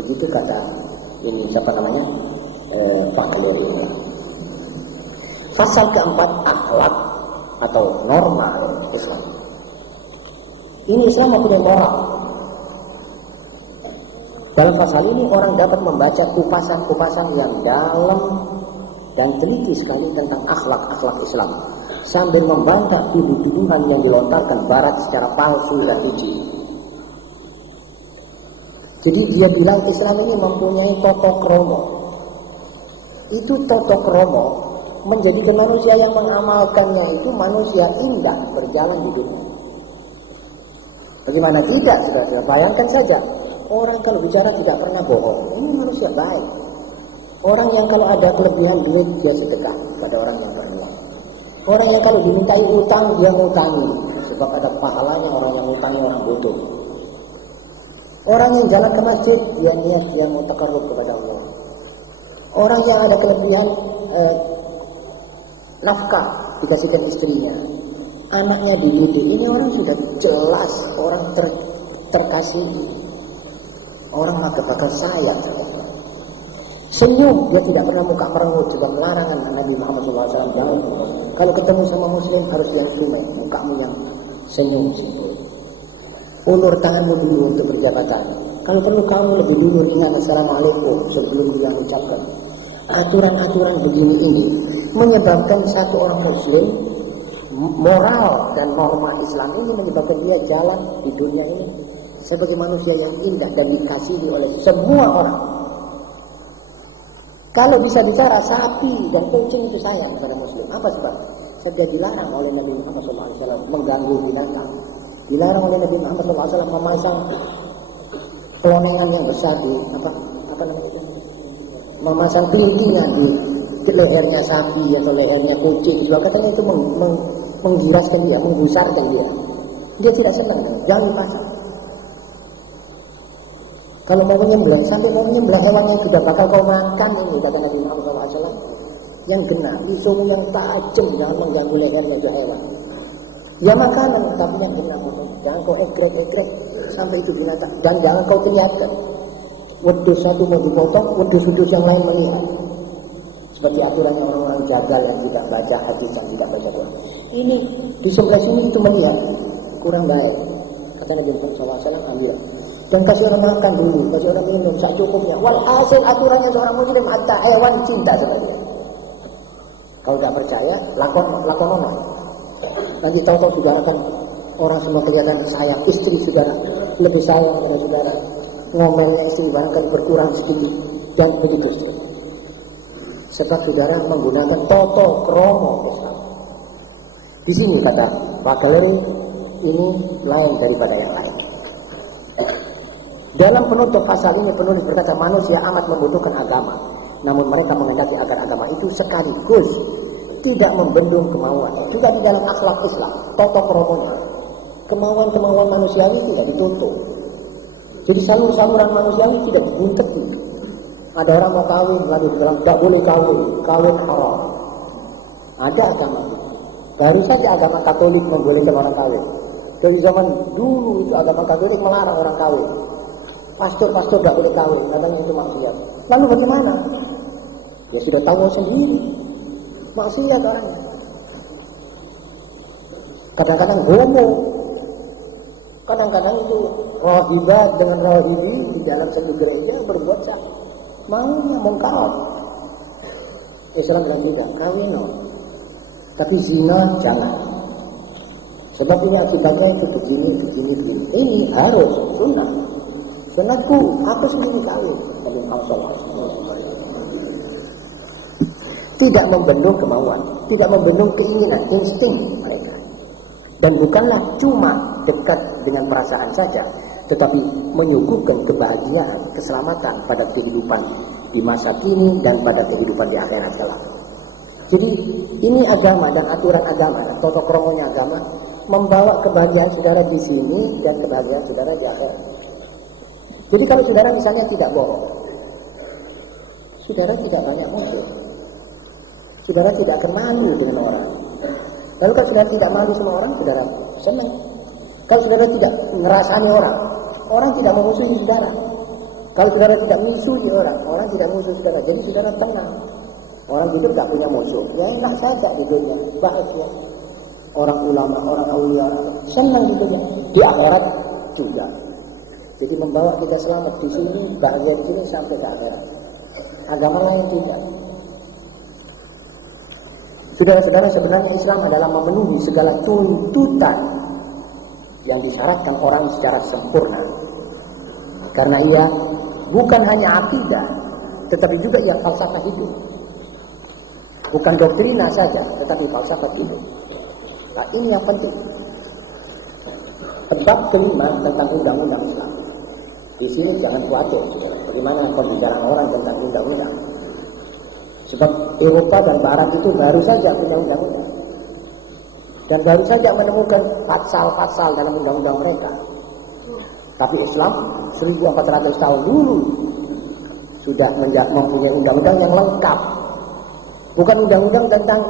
Begitu kata ini siapa namanya? Pak Kalori. Pasal keempat, akhlak atau norma Islam. Ini Islam mempunyai moral. Dalam pasal ini orang dapat membaca kupasan-kupasan yang dalam dan teliti sekali tentang akhlak-akhlak Islam, sambil membantah tuduhan yang dilontarkan Barat secara palsu dan keji. Jadi dia bilang Islam ini mempunyai toto kromo. Itu toto kromo menjadikan manusia yang mengamalkannya itu manusia indah berjalan di dunia. Bagaimana tidak, saudara? Bayangkan saja, orang kalau bicara tidak pernah bohong, ini manusia baik. Orang yang kalau ada kelebihan duit, dia sedekah pada orang yang berniat. Orang yang kalau dimintai utang, dia ngutangi. Sebab ada pahalanya orang yang ngutangi orang bodoh. Orang yang jalan ke masjid, dia niat, dia mau takarrub kepada Allah. Orang yang ada kelebihan nafkah, dikasihkan istrinya. Anaknya dididik, ini orang sudah jelas, orang terkasih. Orang maka bakal sayang sama dia. Senyum, dia tidak pernah muka merengut, juga melarangan Nabi Muhammad SAW. Jangan, kalau ketemu sama muslim harus yang sumet, mukamu yang senyum. Ulur tanganmu dulu untuk berjabatan. Kalau perlu kamu lebih dulu ingat assalamualaikum sebelum dia ucapkan. Aturan-aturan begini ini menyebabkan satu orang muslim, moral dan norma Islam ini menyebabkan dia jalan di dunia ini sebagai manusia yang indah dan dikasihi oleh semua orang. Kalau bisa bicara, sapi dan kucing itu sayang kepada muslim. Apa sebab? Sudah dilarang oleh Nabi Muhammad SAW mengganggu binatang. Dilarang oleh Nabi Muhammad SAW memasang kelonengan yang besar di apa namanya itu? Memasang kelintingan di lehernya sapi atau lehernya kucing. Sebab katanya itu menggiraskan dia, menggusarkan dia. Dia tidak senang, jangan dipasang. Kalau mau menyembelih, sampai mau menyembelih hewan yang sudah bakal kau makan ini, kata Nabi Muhammad SAW, yang kena, pisau yang tajam, jangan mengganggu lehernya itu hewan. Ya makanan, tapi yang kena, jangan kau egrek sampai itu binatang, dan jangan kau teriakkan. Wedus satu mau dipotong, wedus-wedus yang lain melihat. Seperti aturannya orang-orang jagal yang tidak baca hadis dan tidak baca Quran. Ini di sebelah sini itu melihat, kurang baik. Kata Nabi Muhammad SAW, ambil. Dan kasih orang makan dulu, kasih orang minum, sak cukupnya. Walhasil aturannya seorang muslim, hatta hewan cinta sama dia. Kalau tidak percaya, lakonan. Nanti tahu-tahu saudara kan orang semua kelihatan sayang, istri saudara lebih sayang kepada saudara. Ngomelnya istri barangkali berkurang sedikit dan begitu. Sebab saudara menggunakan toto kromo Islam. Di sini kata Pak Galeri, ini lain daripada yang lain. Dalam penutup pasal ini penulis berkata manusia amat membutuhkan agama, namun mereka menghendaki agar agama itu sekaligus tidak membendung kemauan. Juga di dalam akhlak Islam, toto kromonya, kemauan-kemauan manusiawi tidak ditutup. Jadi saluran manusiawi tidak dibuntuti. Ada orang mau kawin, lalu bilang tidak boleh kawin haram. Ada agama. Baru saja agama Katolik membolehkan orang kawin. Dari zaman dulu itu agama Katolik melarang orang kawin. Pastor tidak boleh kawin, katanya itu maksiat. Lalu bagaimana? Ya sudah tahu sendiri, maksiat orangnya. Kadang-kadang homo, kadang-kadang itu rahibat dengan rahibi di dalam satu gereja berbuat sah, maunya mungkar. Islam bilang tidak, kawin tapi zina jangan. Sebab ini akibatnya itu begini. Ini harus sunnah. Sunnahku, aku sendiri kawin. Tidak membendung kemauan, tidak membendung keinginan, insting mereka. Dan bukanlah cuma dekat dengan perasaan saja, tetapi menyuguhkan kebahagiaan, keselamatan pada kehidupan di masa kini dan pada kehidupan di akhirat kelak. Jadi ini agama dan aturan agama dan tata kromonya agama membawa kebahagiaan saudara di sini dan kebahagiaan saudara di akhirat. Jadi kalau saudara misalnya tidak bohong, saudara tidak banyak musuh, saudara tidak akan malu dengan orang. Lalu kalau saudara tidak malu sama orang, saudara senang. Kalau saudara tidak ngerasani orang tidak memusuhi saudara. Kalau saudara tidak musuhi orang tidak musuhi saudara. Jadi saudara tenang. Orang hidup tak punya musuh, ya enak saja di dunia, bahagia. Orang ulama, orang aulia, senang di dunia. Di akhirat juga. Jadi membawa kita selamat di sini, bahagia di sini sampai ke akhirat. Agama lain juga. Saudara-saudara, sebenarnya Islam adalah memenuhi segala tuntutan yang disyaratkan orang secara sempurna. Karena ia bukan hanya akidah, tetapi juga ia falsafah hidup. Bukan doktrina saja, tetapi falsafah hidup. Nah, ini yang penting. Bab kelima tentang undang-undang Islam. Di sini jangan khawatir bagaimana pembicaraan orang tentang undang-undang. Sebab Eropa dan Barat itu baru saja punya undang-undang. Dan baru saja menemukan pasal-pasal dalam undang-undang mereka. Tapi Islam 1400 tahun dulu sudah mempunyai undang-undang yang lengkap. Bukan undang-undang tentang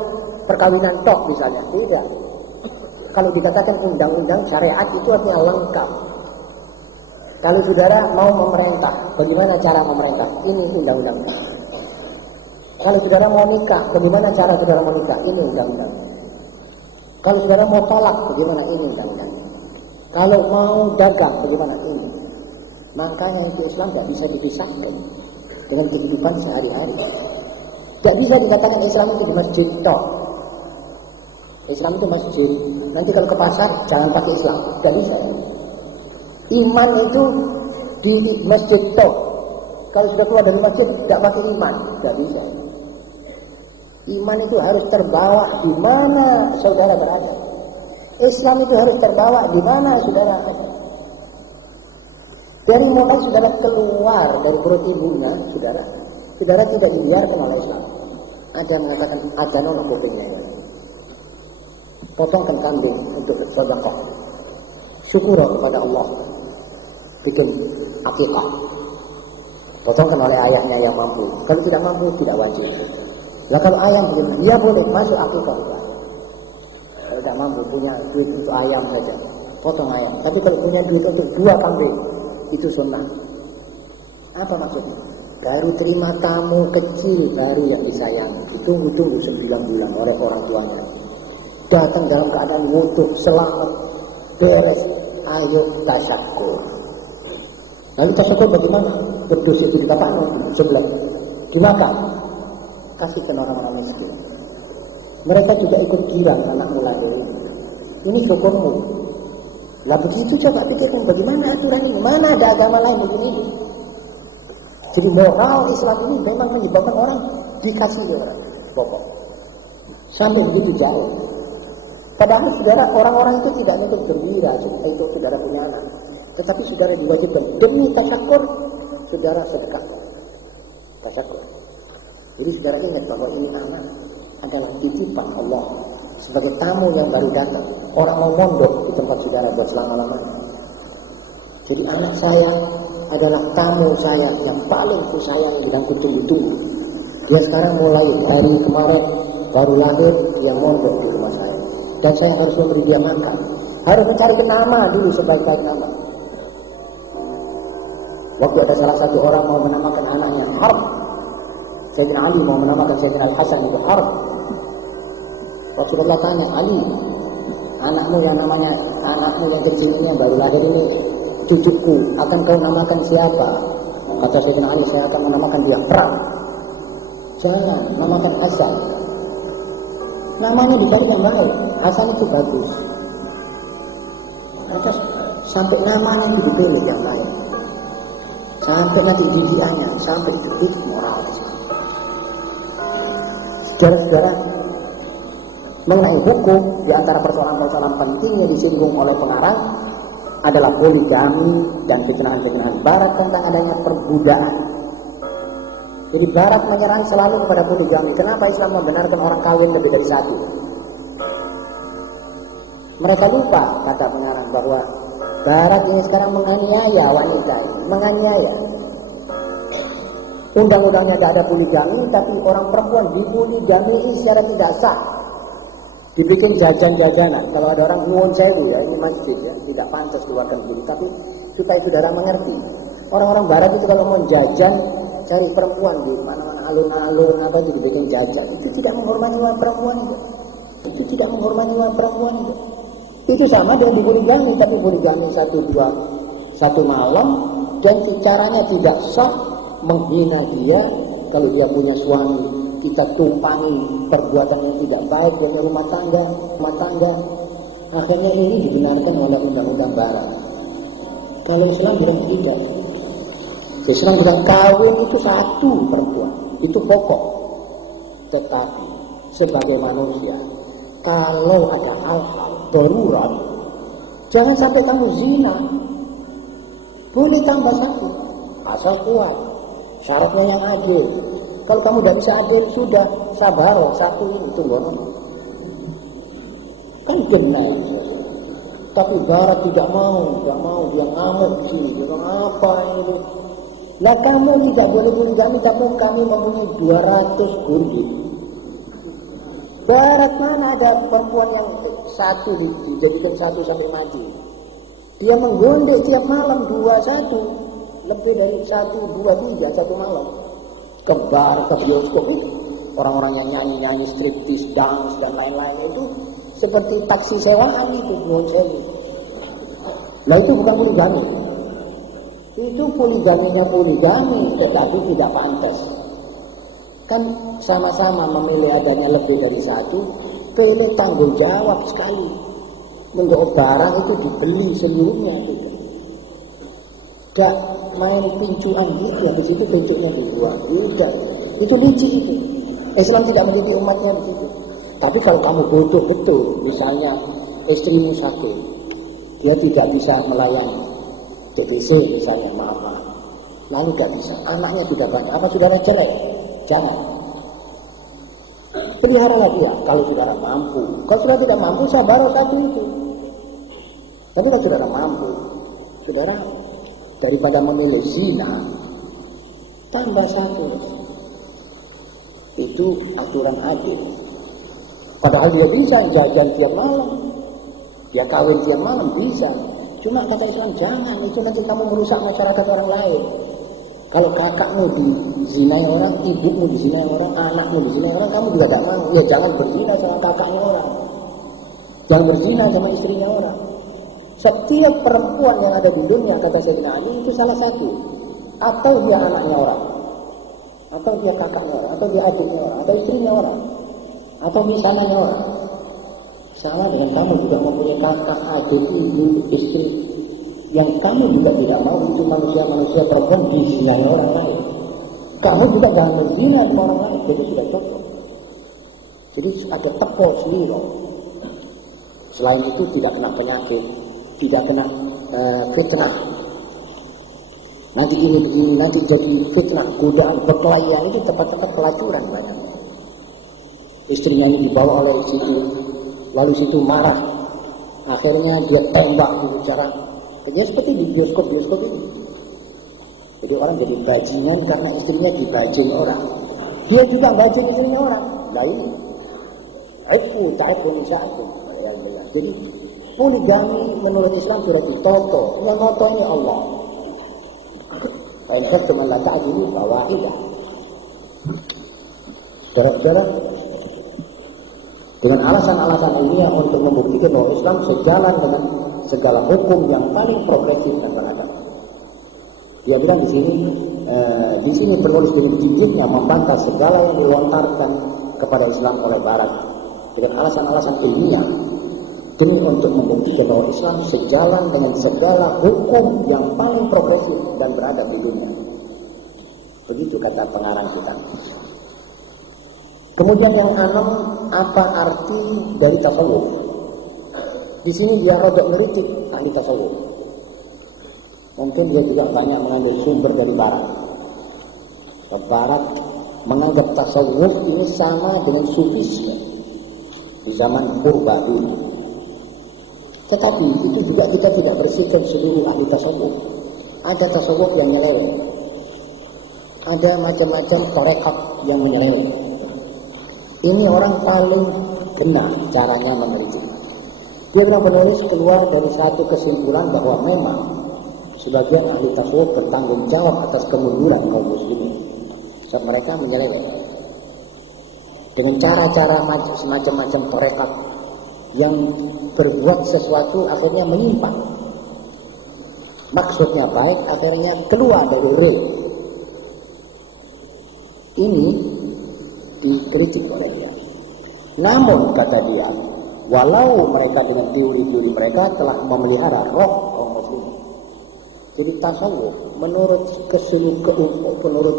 perkawinan tok misalnya, tidak. Kalau dikatakan undang-undang syariat itu artinya lengkap. Kalau saudara mau memerintah, bagaimana cara memerintah? Ini undang-undang. Kalau saudara mau nikah, bagaimana cara saudara mau nikah? Ini undang-undang. Kalau saudara mau tolak, bagaimana? Ini undang-undang. Kalau mau dagang, bagaimana? Ini. Makanya itu Islam tidak bisa dipisahkan dengan kehidupan sehari-hari. Tidak bisa dikatakan Islam itu di masjid tok. Islam itu masjid. Nanti kalau ke pasar jangan pakai Islam. Tidak bisa. Iman itu di masjid tok. Kalau sudah keluar dari masjid tidak pakai iman. Tidak bisa. Iman itu harus terbawa di mana saudara berada. Islam itu harus terbawa di mana saudara ada. Dari mulai saudara keluar dari perut ibunya, saudara tidak dibiarkan oleh Islam. Ada mengatakan adzanono kupingnya. Potongkan kambing untuk sedekah. Syukur kepada Allah. Bikin akikah. Potongkan oleh ayahnya yang mampu. Kalau tidak mampu tidak wajib. Lah kalau ayam begitu, dia boleh masuk akikah. Kalau tidak mampu punya duit untuk ayam saja, potong ayam. Tapi kalau punya duit untuk 2 kambing, itu sunnah. Apa maksudnya? Baru terima tamu kecil baru yang disayang. Ditunggu-tunggu 9 bulan oleh orang tuanya. Datang dalam keadaan wuduh, selamat, beres. Ayo tasyakur. Lalu tasyakur bagaimana? Berdus itu dikatakan sebelah. Dimakan. Kasihkan orang-orang miskin. Mereka juga ikut girang anakmu lahir. Ini syukurmu. Lah begitu coba pikirkan bagaimana aturan ini. Mana ada agama lain begini? Jadi moral Islam ini memang menyebabkan orang dikasih orang pokok. Sampai begitu jauh. Padahal saudara, orang-orang itu tidak nuntut gembira itu saudara punya anak. Tetapi saudara diwajibkan demi tasyakur, saudara sedekah. Tasyakur. Jadi saudara ingat bahwa ini anak adalah titipan Allah sebagai tamu yang baru datang. Orang mau mondok di tempat saudara buat selama-lamanya. Jadi anak saya adalah tamu saya yang paling kusayang dan kutunggu-tunggu. Dia sekarang mulai hari kemarin baru lahir, dia mondok di rumah saya. Dan saya harus memberi dia makan. Harus mencari nama dulu sebaik-baik nama. Waktu ada salah satu orang mau menamakan anaknya Harb, Sayyidina Ali mau menamakan Sayyidina Al-Hasan itu Harb. Rasulullah tanya, Ali, anakmu yang kecil ini yang baru lahir ini cucuku, akan kau namakan siapa? Kata Sayyidina Ali, saya akan menamakan dia Perang. Jangan namakan Hasan. Namanya dicari yang baik. Hasan itu bagus. Terus sampai namanya itu dipilih yang baik. Sampai nanti didiannya, sampai detik moral. Saudara-saudara, mengenai hukum di antara persoalan-persoalan penting yang disinggung oleh pengarang adalah poligami dan fitnah-fitnah Barat tentang adanya perbudakan. Jadi Barat menyerang selalu kepada poligami. Kenapa Islam membenarkan orang kawin lebih dari satu? Mereka lupa, kata pengarang, bahwa Barat ini sekarang menganiaya wanita, menganiaya. Undang-undangnya tidak ada poligami, tapi orang perempuan dipoligami secara tidak sah. Dibikin jajan-jajanan. Kalau ada orang nuwun sewu ya, ini masjid ya, tidak pantas keluarkan dulu. Tapi supaya saudara mengerti, orang-orang Barat itu kalau mau jajan cari perempuan di mana-mana alun-alun apa itu dibikin jajan. Itu tidak menghormati perempuan itu. Itu tidak menghormati perempuan itu. Itu sama dengan dipoligami, tapi poligami satu malam dan caranya tidak sah, menghina dia. Kalau dia punya suami, kita tumpangi perbuatan yang tidak baik punya rumah tangga. Akhirnya ini dibenarkan oleh undang-undang Barat. Kalau Islam bilang tidak. Islam bilang kawin itu satu perempuan, itu pokok. Tetapi sebagai manusia, kalau ada hal-hal darurat, jangan sampai kamu zina. Boleh tambah satu, asal kuat. Syaratnya yang adil. Kalau kamu tidak bisa adil, sudah sabar, satu ini tunggu. Kan benar. Tapi Barat tidak mau, dia ngamuk di sini. Dia bilang apa ini? Lah kamu tidak boleh poligami, tapi kami mempunyai 200 gundik. Barat mana ada perempuan yang satu dijadikan satu sampai mati? Dia menggondek tiap malam 2-1, lebih dari 1, 2, 3 satu malam. Ke bar, ke bioskop itu orang-orang yang nyanyi striptease, dance dan lain-lain itu seperti taksi sewaan itu, Nah itu bukan poligami. Itu poligaminya poligami, tetapi tidak pantas. Kan sama-sama memilih adanya lebih dari satu, pilih tanggung jawab sekali. Menjauh barang itu dibeli seluruhnya gitu. Gak main pincuan gitu, habis itu pincuknya dibuang. Udah, itu licik itu. Islam tidak mendidik umatnya begitu. Tapi kalau kamu bodoh betul, misalnya istrimu sakit, dia tidak bisa melayani TBC misalnya, maaf, lalu gak bisa, anaknya tidak banyak, apa saudara cerai? Jangan. Peliharalah dia kalau saudara mampu. Kalau saudara tidak mampu, sabar satu itu. Tapi kalau saudara mampu, saudara daripada memilih zina, tambah satu. Itu aturan adil. Padahal dia bisa jajan tiap malam, dia kawin tiap malam bisa. Cuma kata Islam jangan, itu nanti kamu merusak masyarakat orang lain. Kalau kakakmu dizinai orang, ibumu dizinai orang, anakmu dizinai orang, kamu juga tidak mau. Ya jangan berzina sama kakaknya orang, jangan berzina sama istrinya orang. Setiap perempuan yang ada di dunia, kata Sayyidina Ali, itu salah satu. Atau dia anaknya orang, atau dia kakaknya orang, atau dia adiknya orang, atau istrinya orang, atau misalnya orang. Sama dengan kamu juga mempunyai kakak, adik, ibu, istri yang kamu juga tidak mau itu manusia-manusia perempuan dizinai orang lain. Kamu juga jangan berzina sama orang lain, jadi sudah cocok. Jadi ada tepo sendiri. Selain itu tidak kena penyakit, tidak kena fitnah. Nanti ini begini, nanti jadi fitnah, godaan, perkelahian itu tempat-tempat pelacuran banyak. Istrinya ini dibawa oleh situ, lalu situ marah, akhirnya dia tembak gitu cara. Jadi seperti di bioskop-bioskop ini. Jadi orang jadi bajingan karena istrinya dibajing orang. Dia juga bajing istrinya orang. Nah ini aibu ta'aibu nisa'akum. Jadi poligami menurut Islam sudah ditoto. Yang noto ini Allah. Kalau cuma la ta'dilu fawahidah. Saudara-saudara, dengan alasan-alasan ini yang untuk membuktikan bahwa Islam sejalan dengan segala hukum yang paling progresif dan beradab. Dia bilang di sini di sini penulis dengan gigihnya membantah segala yang dilontarkan kepada Islam oleh Barat dengan alasan-alasan ilmiah demi untuk membuktikan bahwa Islam sejalan dengan segala hukum yang paling progresif dan beradab di dunia. Begitu kata pengarang kita. Kemudian yang keenam, apa arti dari tasawuf? Di sini dia rodok ngeritik ahli tasawuf. Mungkin dia juga banyak mengambil sumber dari Barat. Barat menganggap tasawuf ini sama dengan sufisme di zaman purba dulu. Tetapi itu juga kita tidak bersihkan seluruh ahli tasawuf. Ada tasawuf yang nyeleweng. Ada macam-macam tarekat yang menyeleweng. Ini orang paling kena caranya meneliti. Dia bilang penulis keluar dari satu kesimpulan bahwa memang sebagian ahli tasawuf bertanggung jawab atas kemunduran kaum muslimin. Sebab mereka menyeleweng dengan cara-cara semacam-macam tarekat yang berbuat sesuatu akhirnya menyimpang. Maksudnya baik, akhirnya keluar dari rel. Ini dikritik oleh dia. Namun kata dia, walau mereka dengan teori-teori mereka telah memelihara roh kaum muslimin. Jadi tasawuf menurut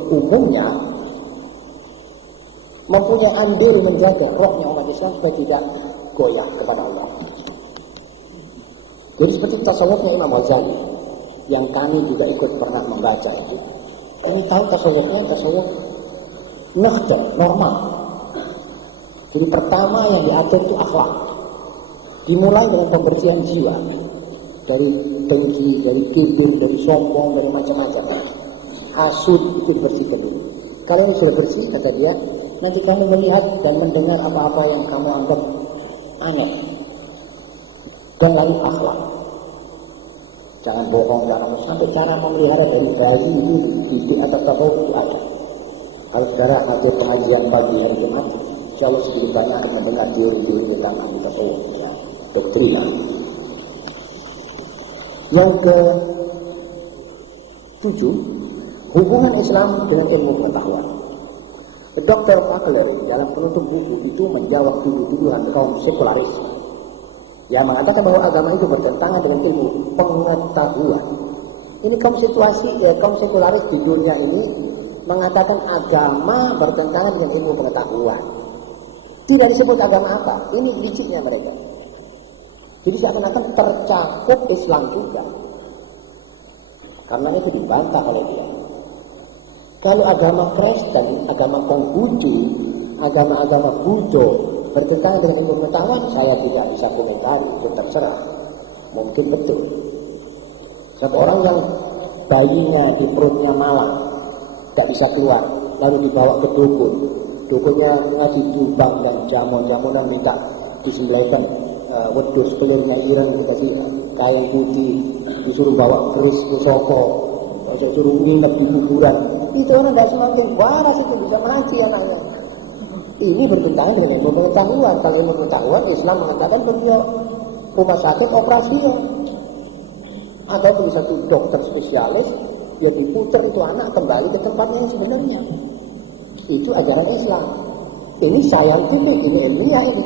umumnya mempunyai andil menjaga rohnya umat Islam supaya tidak goyah kepada Allah. Jadi seperti tasawufnya Imam Ghazali yang kami juga ikut pernah membaca itu. Kami tahu tasawufnya tasawuf normal. Jadi pertama yang diatur itu akhlak. Dimulai dengan pembersihan jiwa dari dengki, dari kibir, dari sombong, dari macam-macam. Hasud itu dibersihkan dulu. Kalau sudah bersih, kata dia, nanti kamu melihat dan mendengar apa-apa yang kamu anggap aneh. Dan lalu akhlak. Jangan bohong, jangan sampai cara memelihara dari bayi itu di atas tasawuf itu ada. Kalau saudara hadir pengajian pagi hari Jumat, insya Allah sedikit banyak akan mendengar teori-teori tentang ahli tasawuf, ya, doktrina. Yang ke-7, hubungan Islam dengan ilmu pengetahuan. Dr. Fakler dalam penutup buku itu menjawab tuduhan kaum sekularis yang mengatakan bahwa agama itu bertentangan dengan ilmu pengetahuan. Ini kaum sekularis di dunia ini mengatakan agama bertentangan dengan ilmu pengetahuan. Tidak disebut agama apa. Ini liciknya mereka. Jadi seakan-akan tercakup Islam juga. Karena itu dibantah oleh dia. Kalau agama Kristen, agama Konghucu, agama-agama Buddha bertentangan dengan ilmu pengetahuan, saya tidak bisa komentari, itu terserah. Mungkin betul. Satu orang yang bayinya di perutnya malang, tidak bisa keluar, lalu dibawa ke dukun. Dukunnya ngasih jubang dan jamu-jamu dan minta disembelihkan wedus telurnya ireng, dikasih kain putih, disuruh bawa keris pusoko, disuruh nginep di kuburan. Itu orang tidak semakin waras, itu bisa mati anaknya. Ini bertentangan dengan ilmu pengetahuan. Kalau ilmu pengetahuan, Islam mengatakan beliau rumah sakit operasi ya. Atau beli satu dokter spesialis, dia diputar itu anak kembali ke tempatnya yang sebenarnya. Itu ajaran Islam. Ini saintifik, ini ilmiah ini.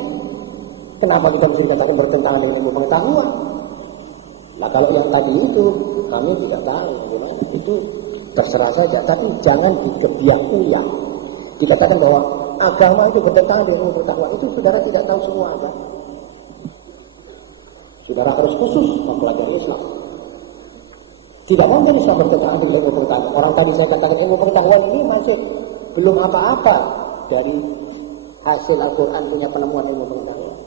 Kenapa kita mesti katakan bertentangan dengan ilmu pengetahuan? Nah kalau yang tadi itu kami tidak tahu bagaimana. Itu terserah saja, tapi jangan dikebiak-uyak. Dikatakan bahwa agama itu bertentangan dengan ilmu pengetahuan, itu saudara tidak tahu semua agama. Saudara harus khusus mempelajari Islam. Tidak mungkin Islam bertentangan dengan ilmu pengetahuan. Orang tadi saya katakan ilmu pengetahuan ini masih belum apa-apa dari hasil Al-Quran punya penemuan ilmu pengetahuan.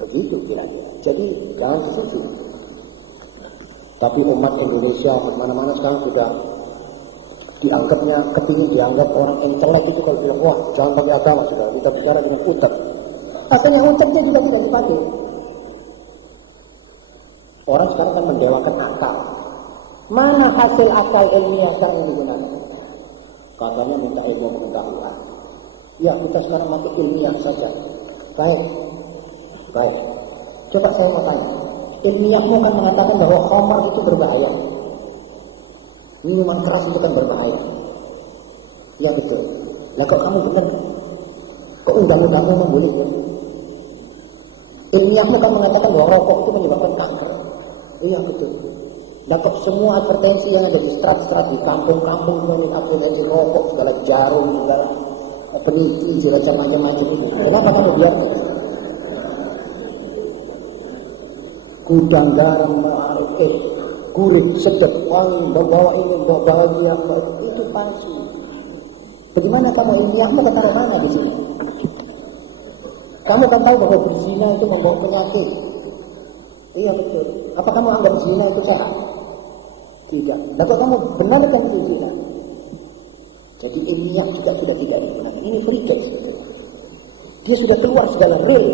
Begitu kira-kira. Jadi jangan setuju. Tapi umat Indonesia mana-mana sekarang sudah dianggapnya, kepingin dianggap orang intelek itu kalau bilang, wah jangan pakai agama, sudah kita bicara dengan utek. Asalnya uteknya juga tidak dipakai. Orang sekarang kan mendewakan akal. Mana hasil akal ilmiah sekarang yang digunakan? Katanya minta ilmu pengetahuan. Ya kita sekarang pakai ilmiah saja. Baik. Coba saya mau tanya. Ilmiahmu kan mengatakan bahwa khamar itu berbahaya. Minuman keras itu kan berbahaya. Ya betul. Lah kok kamu benar? Kok undang-undangmu membolehkan? Ilmiahmu kan mengatakan bahwa rokok itu menyebabkan kanker. Iya betul. Nah kok semua advertensi yang ada di strat-strat di kampung-kampung itu advertensi rokok, segala jarum, segala peniti, segala macam-macam itu. Kenapa kamu biarkan? Gudang garam, gurik, sedap, wangi, bawa ini, bawa dia, itu palsu. Bagaimana kamu ilmiahmu taruh mana di sini? Kamu kan tahu bahwa berzina itu membawa penyakit. Iya betul. Apa kamu anggap zina itu salah? Tidak. Nah kok kamu benarkan itu zina? Jadi ilmiah juga sudah tidak dibenarkan. Ini free case. Dia sudah keluar segala real.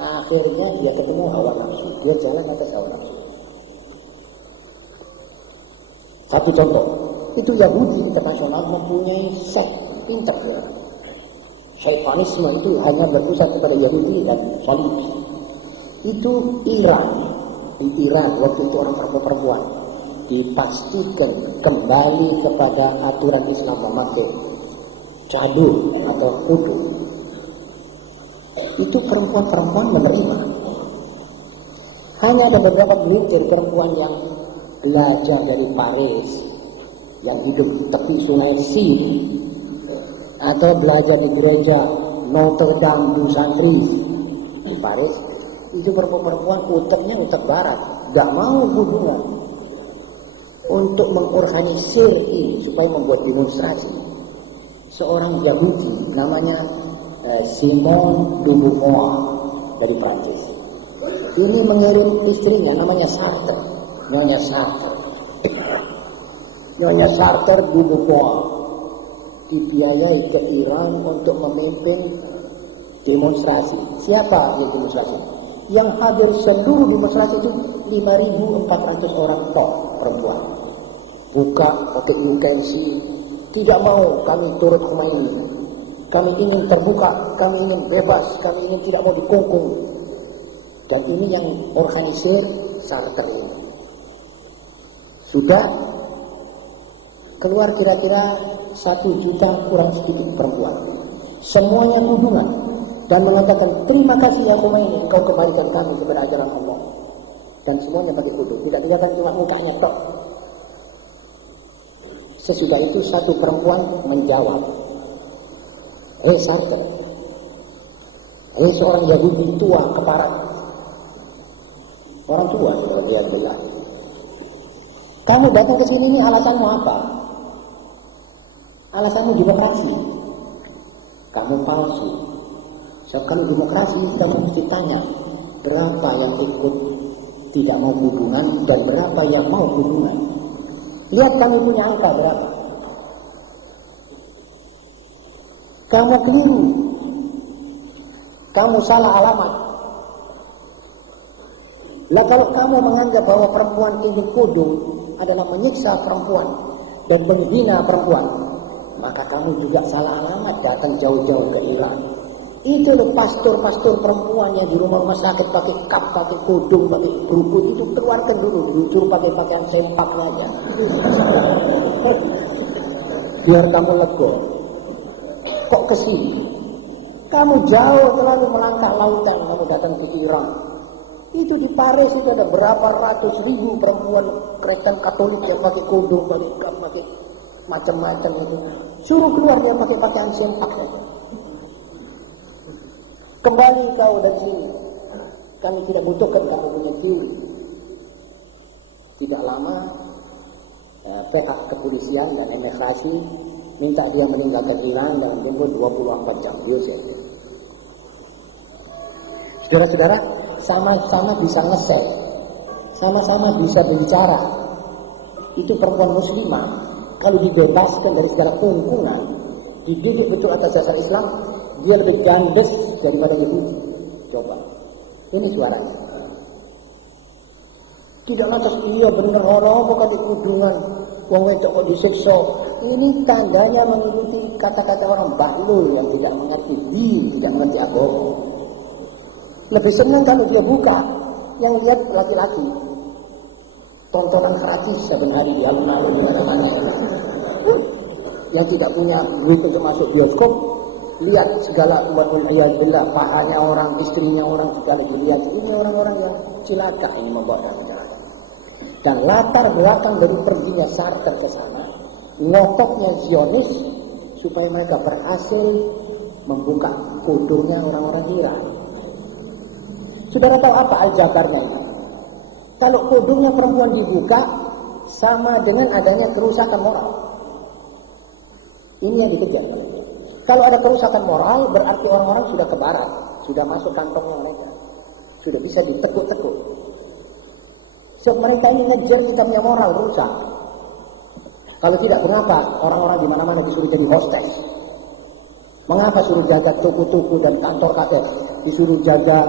Akhirnya dia ketemu hawa nafsu. Dia jalan atas hawa nafsu. Satu contoh. Itu Yahudi internasional mempunyai seks pintar. Syaitanisme itu hanya berpusat kepada Yahudi dan Salib. Itu Iran. Di Iran waktu itu orang perempuan dipastikan kembali kepada aturan Islam memakai cadar atau kudu. Itu perempuan-perempuan menerima. Hanya ada beberapa gelintir perempuan yang belajar dari Paris, yang hidup tepi sungai Seine, atau belajar di gereja Notre Dame du Saint-Christ di Paris. Itu perempuan-perempuan uteknya utek barat, gak mau hubungan untuk mengorganisir ini supaya membuat demonstrasi. Seorang Yahudi namanya Simone de Beauvoir dari Prancis. Ini mengirim istrinya namanya Sartre, Nyonya Sartre de Beauvoir dibiayai ke Iran untuk memimpin demonstrasi. Siapa yang demonstrasi? Yang hadir seluruh demonstrasi itu 5.400 orang toh perempuan. Buka pakai UKMC, tidak mau kami turut Khomeini. Kami ingin terbuka, kami ingin bebas, kami ingin tidak mau dikungkung. Dan ini yang organisir Sartre ini. Sudah keluar kira-kira 1 juta kurang sedikit perempuan. Semuanya kunjungan dan mengatakan terima kasih ya Khomeini, engkau kembalikan kami kepada ajaran Allah. Dan semuanya pakai kudu, tidak dikatakan cuma mukanya tok. Sesudah itu satu perempuan menjawab, Sartre, seorang Yahudi tua keparat, orang tua, dia bilang, kamu datang ke sini ini alasanmu apa? Alasanmu demokrasi. Kamu palsu. So, kalau demokrasi kita mesti tanya berapa yang ikut tidak mau hubungan dan berapa yang mau hubungan. Lihat kami punya angka berapa. Kamu keliru. Kamu salah alamat. Lah kalau kamu menganggap bahwa perempuan ingin kudung adalah menyiksa perempuan dan menghina perempuan, maka kamu juga salah alamat datang jauh-jauh ke Iran. Itu loh pastor-pastor perempuan yang di rumah sakit pakai kap, pakai kudung, pakai keruput itu keluarkan dulu, disuruh pakai pakaian sempaknya aja. Biar kamu lega. Kok kesini? Kamu jauh terlalu melangkah lautan, kamu datang ke Iran. Itu di Paris itu ada berapa ratus ribu perempuan Kristen Katolik yang pakai kudung, pakai kap, pakai macam-macam itu. Suruh keluar dia pakai pakaian sempak saja. Kembali kau dari sini. Kami tidak butuhkan kamu punya teori. Tidak lama pihak kepolisian dan imigrasi minta dia meninggalkan Iran dalam tempoh 24 jam. Saudara-saudara, sama-sama bisa nge-sell, sama-sama bisa bicara. Itu perempuan muslimah kalau dibebaskan dari segala kungkungan, dididik betul atas dasar Islam, dia lebih gandes daripada Yahudi. Coba, ini suaranya. Tidak lantas iya benar orang bukan dikudungan, wong wedok kok disiksa. Ini tandanya mengikuti kata-kata orang bahlul yang tidak mengerti din, tidak mengerti agama. Lebih senang kalau dia buka, yang lihat laki-laki. tontonan gratis saben hari di alun-alun di mana-mana. Yang tidak punya duit untuk masuk bioskop, lihat segala wal'iyadillah, pahanya orang, istrinya orang juga lagi lihat. Ini orang-orang yang cilaka ini membawa dalam jalan. Dan latar belakang dari perginya Sartre ke sana, ngototnya Zionis supaya mereka berhasil membuka kudungnya orang-orang Iran. Saudara tahu apa aljabarnya itu? Kalau kudungnya perempuan dibuka, sama dengan adanya kerusakan moral. Ini yang dikejar. Kalau ada kerusakan moral, berarti orang-orang sudah ke barat, sudah masuk kantongnya mereka, sudah bisa ditekuk-tekuk. So, mereka ini ngejar kita punya moral rusak. Kalau tidak, mengapa orang-orang di mana-mana disuruh jadi hostess? Mengapa suruh jaga toko-toko dan kantor KPR? Disuruh jaga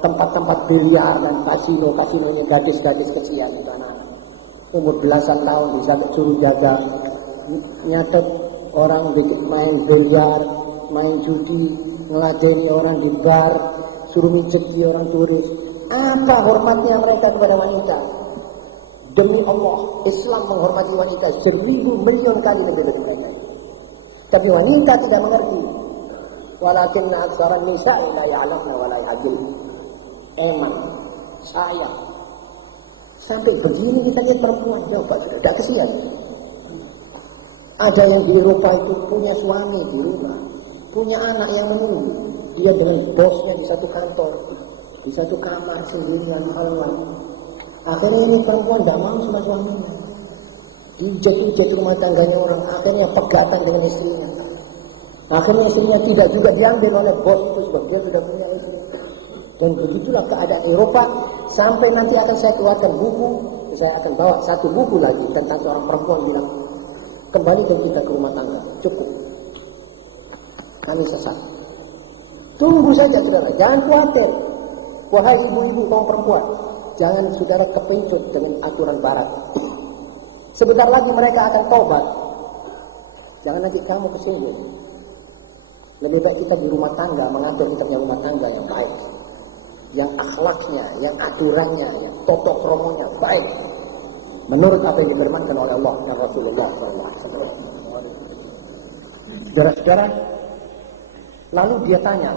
tempat-tempat biliar dan kasino ini gadis-gadis kecil itu anak-anak. Umur belasan tahun disuruh jaga nyatet orang main biliar, main judi, ngeladeni orang di bar, suruh mijeki orang turis. Apa hormatnya mereka kepada wanita? Demi Allah, Islam menghormati wanita 1000 milion kali lebih dari mereka. Tapi wanita tidak mengerti. Walakinna aktsaran nisa'i la ya'lamna wa la ya'qilun. Emang sayang. Sampai begini kita lihat perempuan, coba tidak kesian. Ada yang di Eropa itu punya suami di rumah, punya anak yang menunggu. Dia dengan bosnya di satu kantor, di satu kamar sendirian halal. Akhirnya ini perempuan tidak mau sama suaminya. Dijat-jat rumah tangganya orang, akhirnya pegatan dengan istrinya. Akhirnya istrinya tidak juga diambil oleh bos itu sebab dia sudah punya istri. Dan begitulah keadaan Eropa sampai nanti akan saya keluarkan buku, saya akan bawa satu buku lagi tentang seorang perempuan bilang, kembalikan kita ke rumah tangga, cukup. Kami sesat. Tunggu saja saudara, jangan khawatir. Wahai ibu-ibu kaum perempuan, jangan saudara kepincut dengan aturan barat. Sebentar lagi mereka akan tobat. Jangan nanti kamu kesinggung. Lebih baik kita di rumah tangga, mengatur kita punya rumah tangga yang baik, yang akhlaknya, yang aturannya, yang toto kromonya baik, menurut apa yang difirmankan oleh Allah dan Rasulullah SAW. Saudara-saudara, lalu dia tanya,